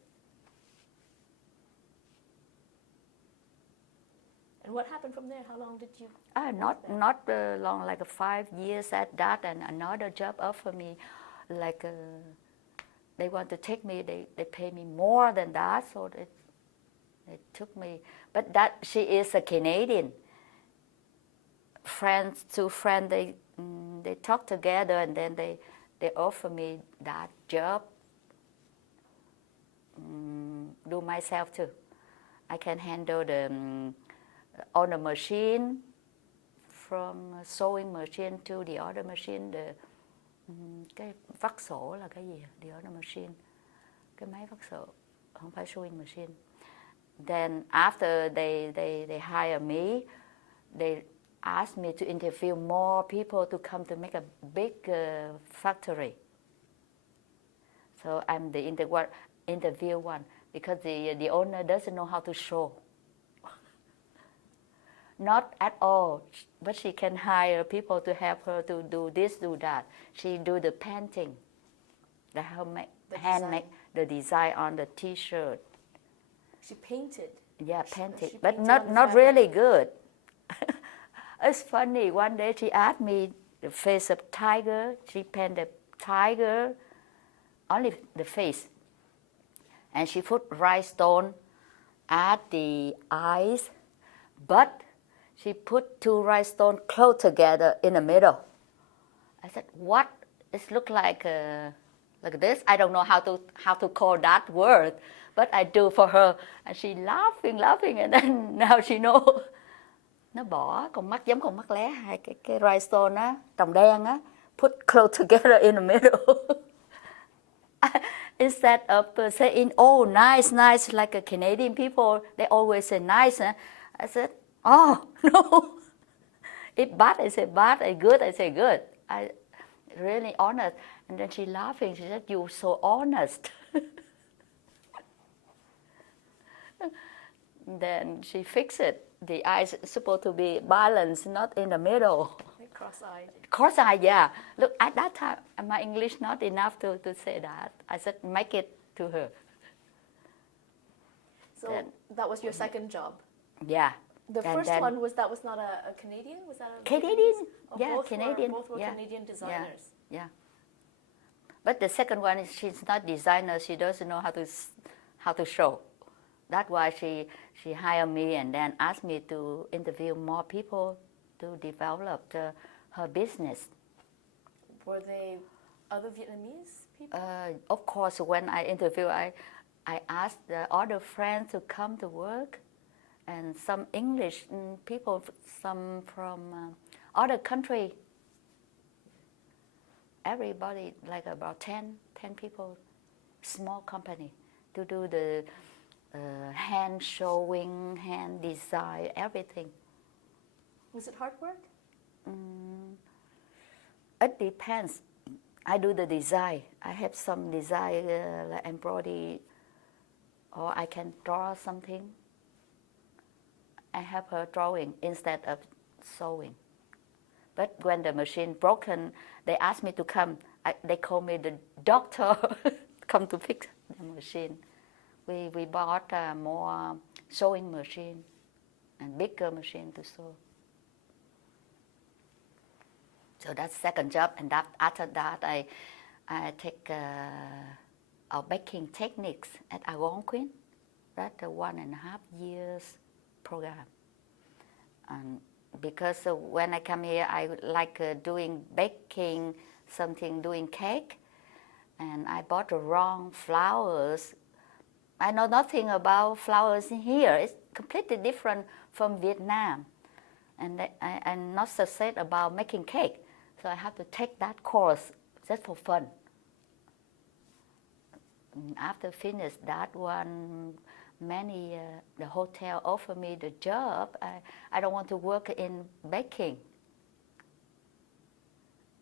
And what happened from there? How long did you? Not long, like 5 years at that, and another job offered me, like they want to take me. They pay me more than that, so they took me. But she is a Canadian. Two friends, they talk together, and then they offer me that job. Do myself too. I can handle on the machine, from sewing machine to the other machine. Cái vắt sổ là cái gì? The other machine, cái máy vắt sổ, không phải sewing machine. Then after they hire me, they asked me to interview more people to come to make a big factory. So I'm the interview one because the owner doesn't know how to sew. Not at all, but she can hire people to help her to do this, do that. She do the painting, the handmade, the design on the T-shirt. She painted. Yeah, painted, She but painted not really good. It's funny. One day she asked me the face of tiger. She painted tiger, only the face, and she put rhinestone at the eyes, but she put 2 rhinestones close together in the middle. I said, "What? It looks like this. I don't know how to call that word, but I do for her." And she laughing, and then now she know. Nó bỏ con mắt giống con mắt lé, 2 cái rhinestone á, trồng đen á, put close together in the middle. Instead of saying, "Oh, nice," like a Canadian people, they always say nice. I said, "Oh, no. If bad, I say bad. If good, I say good." I really honest. And then she laughing. She said, "You're so honest." Then she fixed it. The eyes supposed to be balanced, not in the middle. Cross-eyed. Cross-eyed, yeah. Look, at that time, my English not enough to say that. I said, make it to her. So that was your second job? Yeah. The first one was not a Canadian? Was that a Canadian? Oh, yeah, both Canadian. Both were Canadian designers. Yeah. But the second one is she's not designer. She doesn't know how to sew. That's why she hired me and then asked me to interview more people to develop her business. Were they other Vietnamese people? Of course, when I interview, I asked the other friends to come to work, and some English people, some from other country. Everybody, like about 10 people, small company, to do the hand sewing, hand design, everything. Was it hard work? It depends. I do the design. I have some design like embroidery, or I can draw something. I have her drawing instead of sewing. But when the machine broken, they asked me to come. They call me the doctor, come to fix the machine. We bought more sewing machine and bigger machine to sew. So that's second job, and after that I take our baking techniques at Algonquin. That's a 1.5 years program. And because when I come here, I like doing baking, something doing cake, and I bought the wrong flowers. I know nothing about flowers in here. It's completely different from Vietnam, and I'm not so sad about making cake. So I have to take that course just for fun. And after finish that one, the hotel offered me the job. I don't want to work in baking.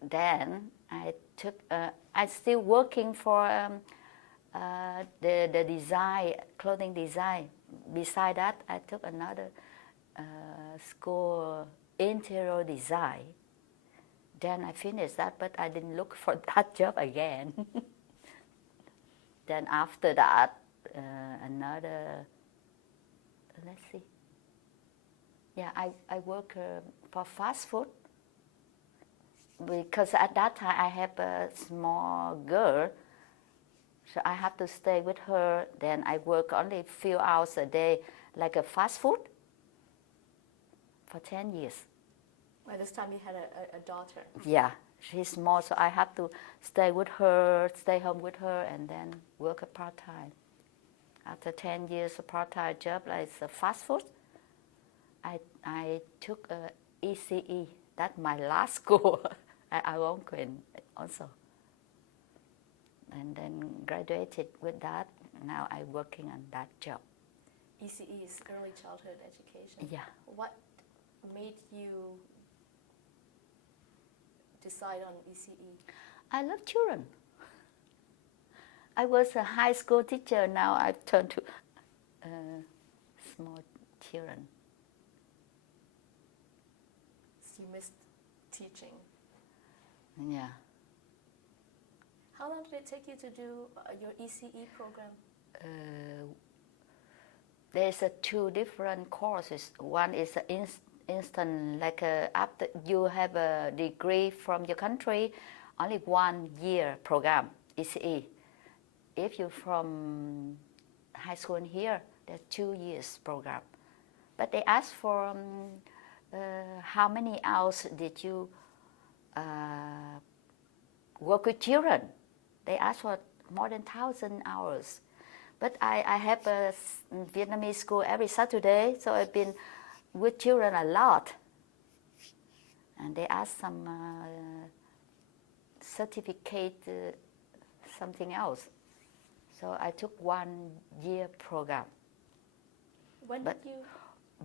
Then I took. I'm still working for the design, clothing design. Beside that, I took another school, interior design. Then I finished that, but I didn't look for that job again. Then after that, another, let's see. Yeah, I work for fast food. Because at that time I have a small girl, so I have to stay with her. Then I work only a few hours a day, like a fast food, for 10 years. By this time you had a daughter. Yeah, she's small, so I have to stay with her, stay home with her, and then work a part-time. After 10 years of part-time job like fast food, I took a ECE. That's my last school at Algonquin also. And then graduated with that. Now I'm working on that job. ECE is early childhood education. Yeah. What made you decide on ECE? I love children. I was a high school teacher. Now I've turned to small children. So you missed teaching. Yeah. How long did it take you to do your ECE program? There's two different courses. One is instant, like after you have a degree from your country, only 1 year program, ECE. If you're from high school in here, there's 2 years program. But they ask for how many hours did you work with children. They ask for more than 1,000 hours. But I have a Vietnamese school every Saturday, so I've been with children a lot. And they ask some certificate, something else. So I took 1 year program. When did you?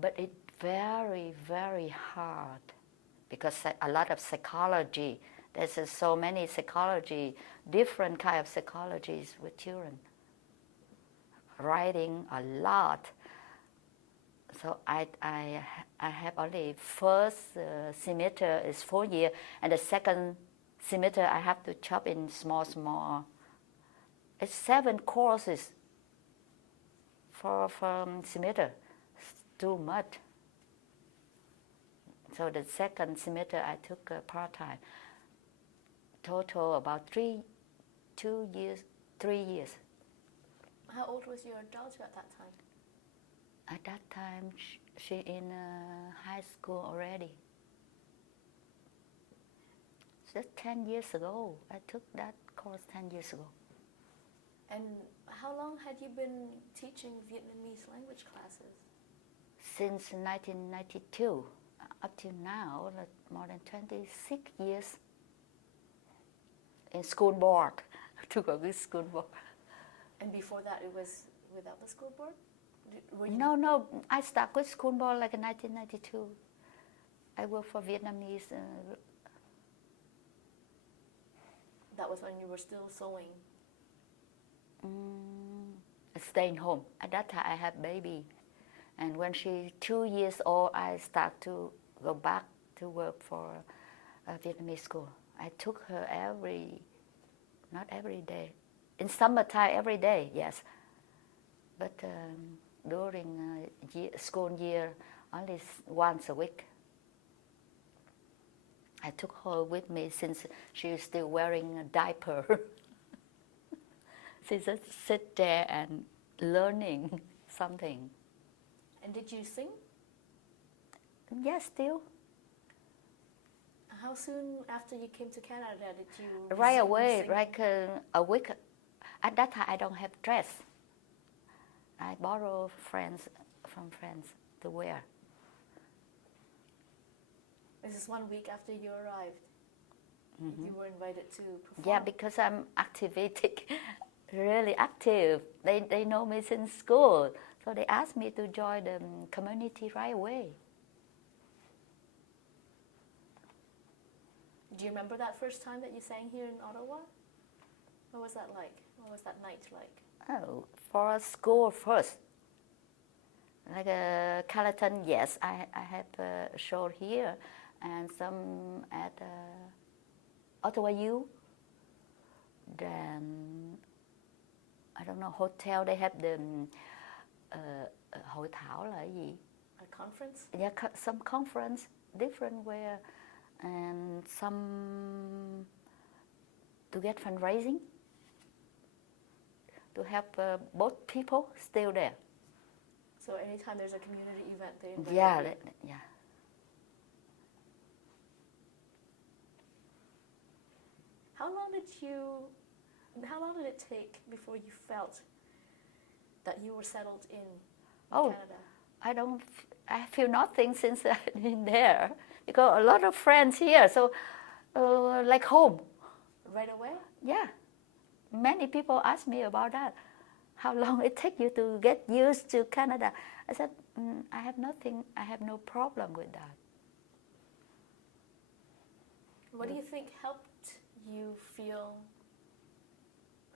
But it's very, very hard because a lot of psychology. There's so many psychology, different kind of psychologies with children. Writing a lot. So I have only first semester is 4 years, and the second semester I have to chop in small. It's 7 courses for semester. It's too much. So the second semester I took part-time. Total about 3 years. How old was your daughter at that time? At that time, she in high school already. Just 10 years ago. I took that course 10 years ago. And how long had you been teaching Vietnamese language classes? Since 1992 up to now, like more than 26 years. In school board, took a good school board. And before that, it was without the school board? No, I started with school board like in 1992. I worked for Vietnamese. That was when you were still sewing. Staying home. At that time, I had baby. And when she's 2 years old, I start to go back to work for a Vietnamese school. I took her not every day. In summertime, every day, yes. But during school year, only once a week. I took her with me since she is still wearing a diaper. She just sit there and learning something. And did you sing? Yes, still. How soon after you came to Canada did you Right resume away, singing? like a week. At that time, I don't have dress. I borrow from friends to wear. This is 1 week after you arrived. You were invited to perform. Yeah, because I'm activated, really active. They know me since school, so they asked me to join the community right away. Do you remember that first time that you sang here in Ottawa? What was that like? What was that night like? Oh, for school first. Like a Carleton, yes, I have a show here, and some at Ottawa U. Then I don't know, hotel, they have the hội thảo là gì? A conference? Yeah, some conference, different where, and some to get fundraising, to help both people still there. So anytime there's a community event, they invite Yeah, you. yeah. How long did it take before you felt that you were settled in Canada? I feel nothing since I've been there, because a lot of friends here, so like home. Right away? Yeah, many people ask me about that. How long it take you to get used to Canada? I said, I have nothing, I have no problem with that. What do you think helped you feel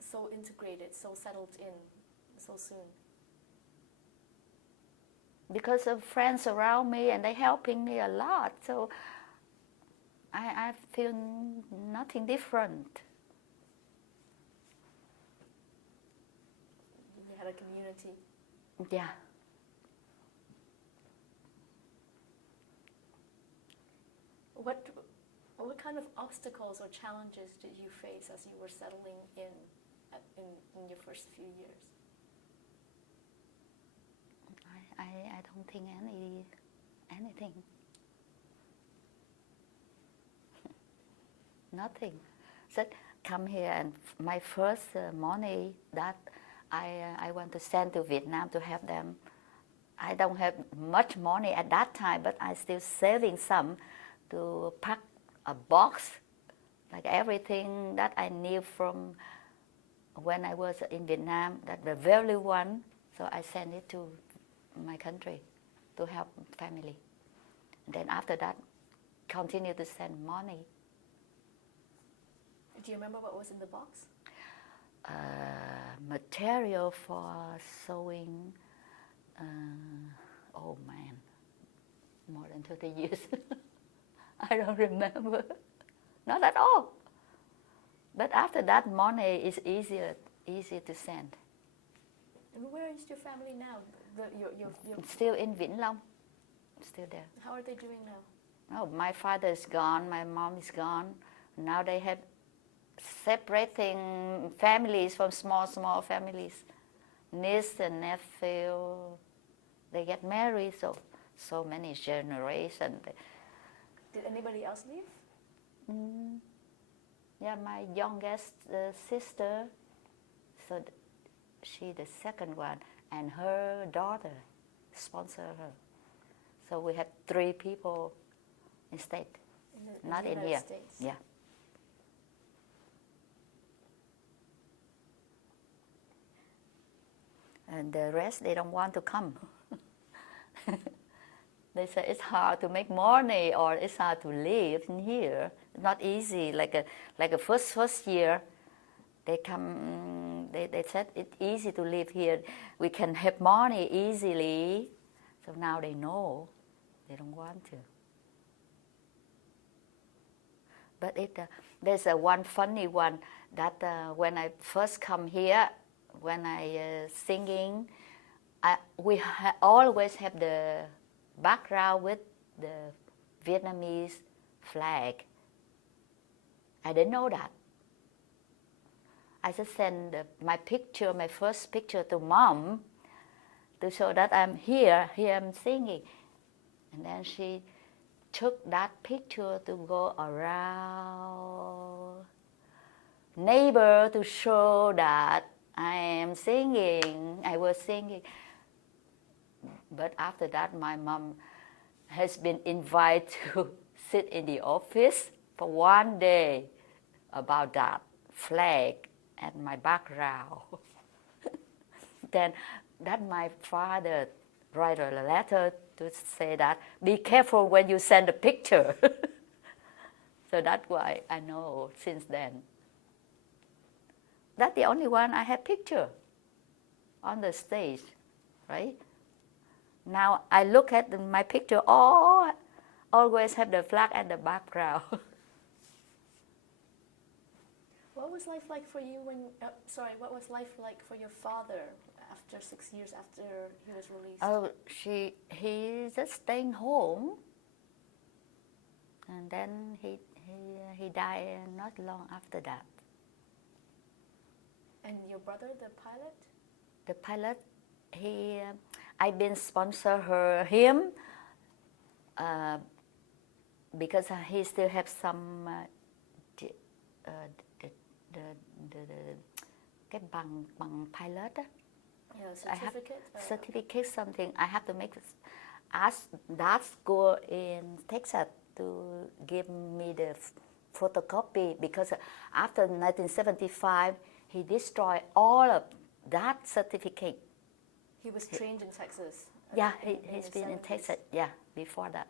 so integrated, so settled in so soon? Because of friends around me, and they helping me a lot, so I feel nothing different. You had a community. Yeah. What kind of obstacles or challenges did you face as you were settling in your first few years? I don't think anything. Nothing. Said come here, and my first money that I want to send to Vietnam to help them. I don't have much money at that time, but I still saving some to pack a box, like everything that I knew from when I was in Vietnam, that the very one, so I sent it to my country to help family. And then after that, continue to send money. Do you remember what was in the box? Material for sewing. Oh man, more than 30 years. I don't remember. Not at all. But after that, money is easier to send. And where is your family now? Still in Vĩnh Long. Still there. How are they doing now? Oh, my father is gone. My mom is gone. Now they have separating families from small families. Niece and nephew. They get married, so many generations. Did anybody else leave? Yeah, my youngest sister, so she the second one, and her daughter sponsor her. So we have 3 people instead, not in United here. States. Yeah. And the rest, they don't want to come. They say it's hard to make money, or it's hard to live in here. not easy. Like a first year, they said it's easy to live here. We can have money easily. So now they know they don't want to. But there's one funny one that when I first come here, when I singing, we always have the background with the Vietnamese flag. I didn't know that. I just sent my first picture to Mom to show that I'm here I'm singing. And then she took that picture to go around neighbor to show that I was singing. But after that, my mom has been invited to sit in the office for one day about that flag and my background. Then that my father write a letter to say that, be careful when you send a picture. So that's why I know since then. That's the only one I have picture on the stage, right? Now I look at my picture, always have the flag and the background. What was life like for you what was life like for your father after 6 years after he was released? Oh, he just staying home, and then he died not long after that. And your brother, the pilot? The pilot, I've been sponsor him because he still have some cái bằng pilot á. Yeah, certificate. Certificate something. I have to ask that school in Texas to give me the photocopy because after 1975 he destroyed all of that certificate. He was trained in Texas. Yeah, he's been in Texas. Yeah, before that.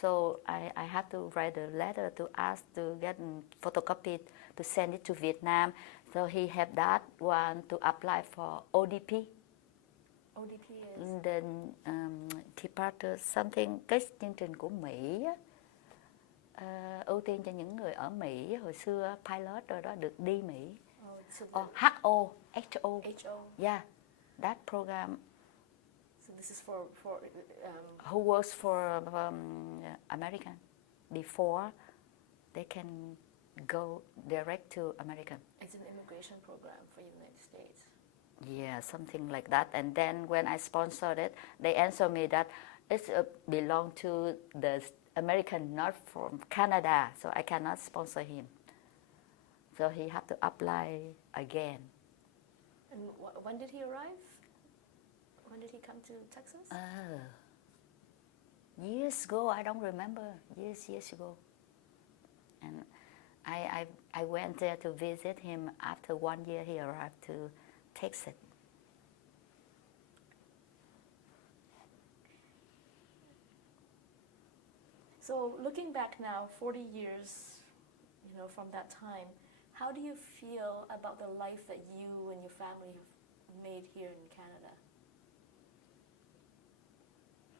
So I had to write a letter to ask to get photocopy to send it to Vietnam. So he had that one to apply for ODP. ODP is? The Departure something, cái chương trình của Mỹ á, ưu tiên cho những người ở Mỹ hồi xưa pilot rồi đó được đi Mỹ. HO. Yeah, that program. So this is for who works for American before they can go direct to American. It's an immigration program for United States. Yeah, something like that. And then when I sponsored it, they answered me that it belong to the American, not from Canada, so I cannot sponsor him. So he had to apply again. And when did he arrive? When did he come to Texas? Years ago, I don't remember. Years ago. And I went there to visit him. After 1 year, he arrived to Texas. So looking back now, 40 years, from that time, how do you feel about the life that you and your family have made here in Canada?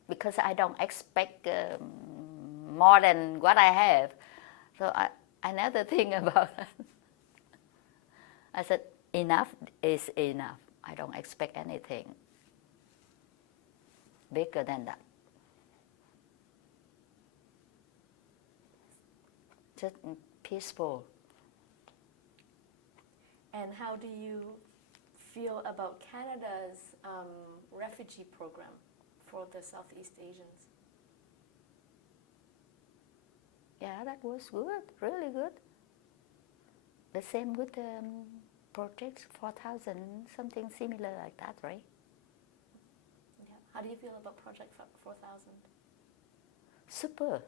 Because I don't expect more than what I have. So I never think about it. I said, enough is enough. I don't expect anything bigger than that. Just peaceful. And how do you feel about Canada's refugee program for the Southeast Asians? Yeah, that was good, really good. The same with Project 4000, something similar like that, right? Yeah. How do you feel about Project 4000? Super.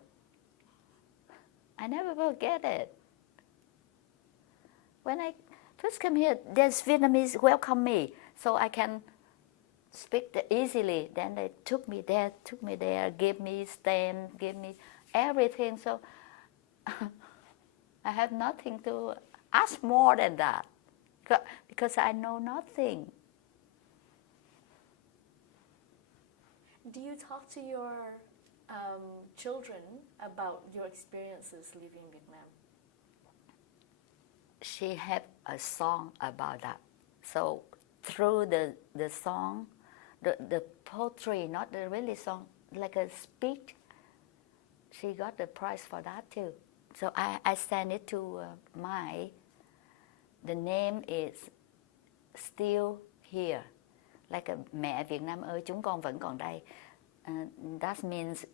I never forget it. When I first came here, there's Vietnamese welcome me, so I can speak easily. Then they took me there, gave me stand, gave me everything. So I have nothing to ask more than that because I know nothing. Do you talk to your children about your experiences living in Vietnam? She had a song about that. So through the song, the poetry, not the really song, like a speech, she got the prize for that too. So I sent it to the name is Still Here. Like a mẹ Việt Nam ơi, chúng con vẫn còn đây. That means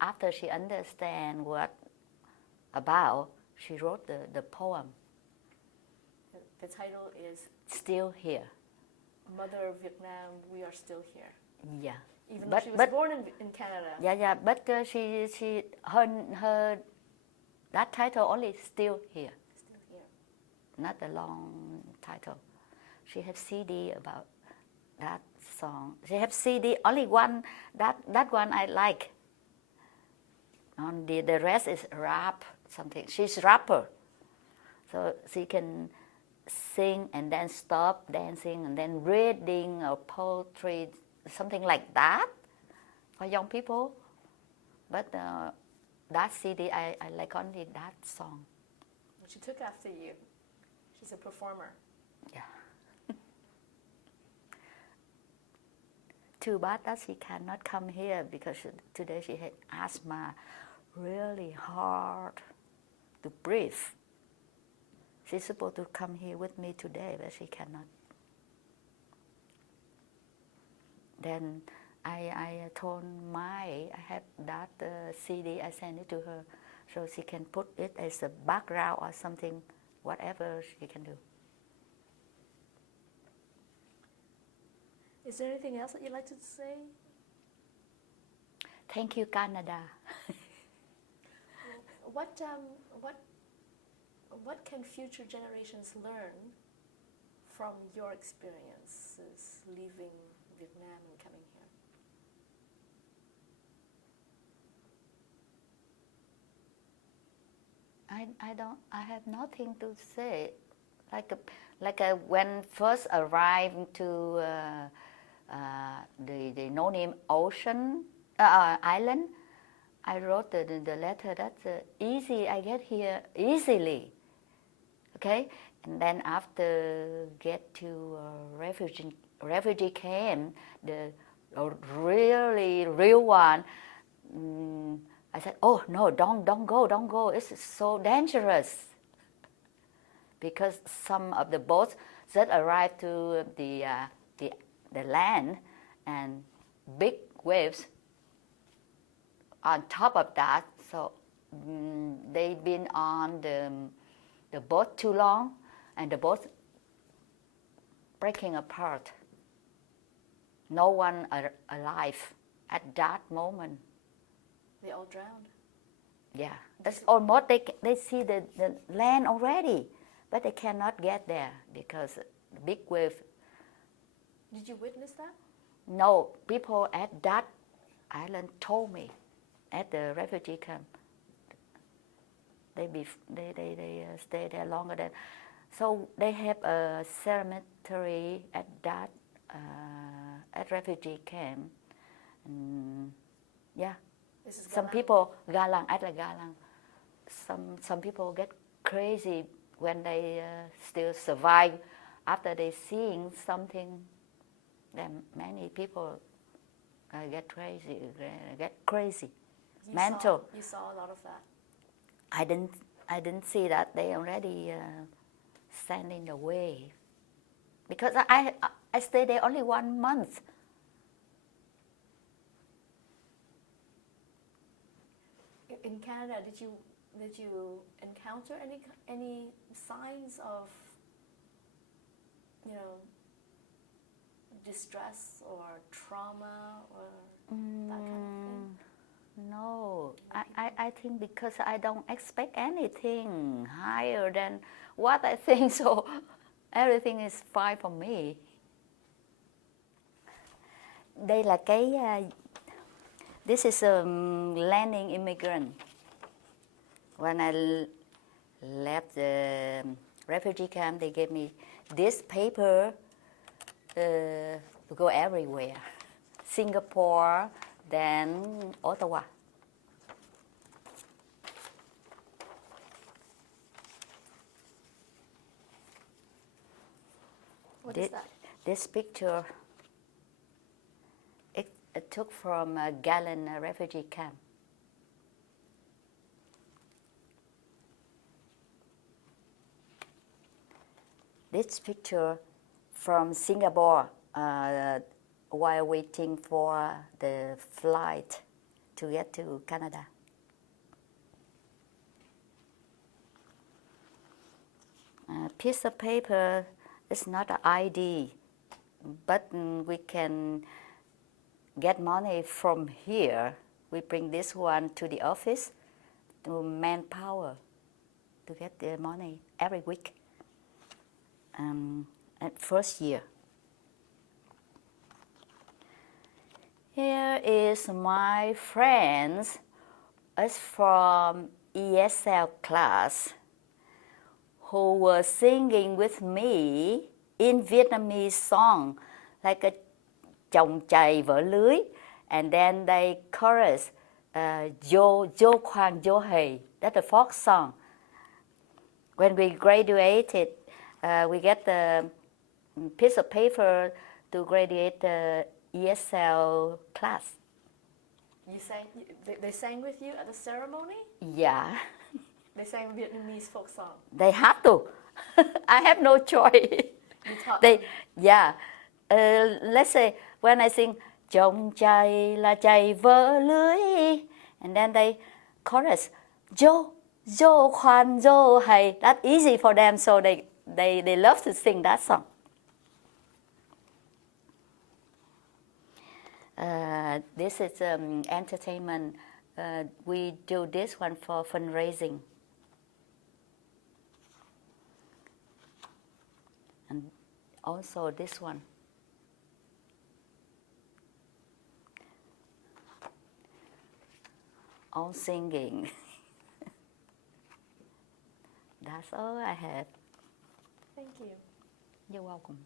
after she understand what about, she wrote the poem. The title is Still Here. Mother of Vietnam, we are still here. Yeah. Even though she was born in Canada. Yeah, but her that title only Still Here. Still here. Not a long title. She has CD about that song. She has CD only one. That one I like. On the rest is rap something. She's rapper, so she can sing and then stop dancing and then reading or poetry, something like that for young people. But that CD I like only that song. She took after you. She's a performer. Yeah. Too bad that she cannot come here because today she had asthma, really hard to breathe. She's supposed to come here with me today, but she cannot. Then I told I have that CD, I sent it to her, so she can put it as a background or something, whatever she can do. Is there anything else that you'd like to say? Thank you, Canada. What can future generations learn from your experiences leaving Vietnam and coming here? I have nothing to say. When first arrived to the no-name ocean island, I wrote the letter that's easy. I get here easily, okay. And then after get to refugee camp, the really real one. I said, oh no, don't go. It's so dangerous. Because some of the boats that arrived to the land and big waves on top of that, so they've been on the boat too long, and the boat breaking apart. No one alive at that moment. They all drowned. Yeah, that's almost they see the land already, but they cannot get there because the big wave. Did you witness that? No, people at that island told me at the refugee camp. They stay there longer than, so they have a cemetery at that at refugee camp. Yeah. Some people Galang at Galang. Some people get crazy when they still survive after they seeing something. Then many people get crazy, mental. You saw a lot of that. I didn't see that. They already stand in the way because I stayed there only 1 month. In Canada, did you encounter any signs of, distress or trauma or that kind of thing? No, I think because I don't expect anything higher than what I think, so everything is fine for me. Đây là this is a landing immigrant. When I left the refugee camp, they gave me this paper to go everywhere. Singapore, then Ottawa. What is that? This picture, it took from a Galen refugee camp. This picture from Singapore while waiting for the flight to get to Canada. A piece of paper is not an ID, but we can get money from here. We bring this one to the office to manpower to get the money every week. At first year. Here is my friends. It's from ESL class who were singing with me in Vietnamese song like a chồng chày vỡ lưới, and then they chorus vô khoan vô hề. That's a folk song. When we graduated, we get the piece of paper to graduate the ESL class. You sang. They sang with you at the ceremony. Yeah. They sang Vietnamese folk song. They have to. I have no choice. You taught They, them. yeah. Let's say when I sing chồng chày là chày vỡ lưới, and then they chorus vô khoan vô hề. That's easy for them, so they love to sing that song. This is entertainment. We do this one for fundraising. And also this one. All singing. That's all I have. Thank you. You're welcome.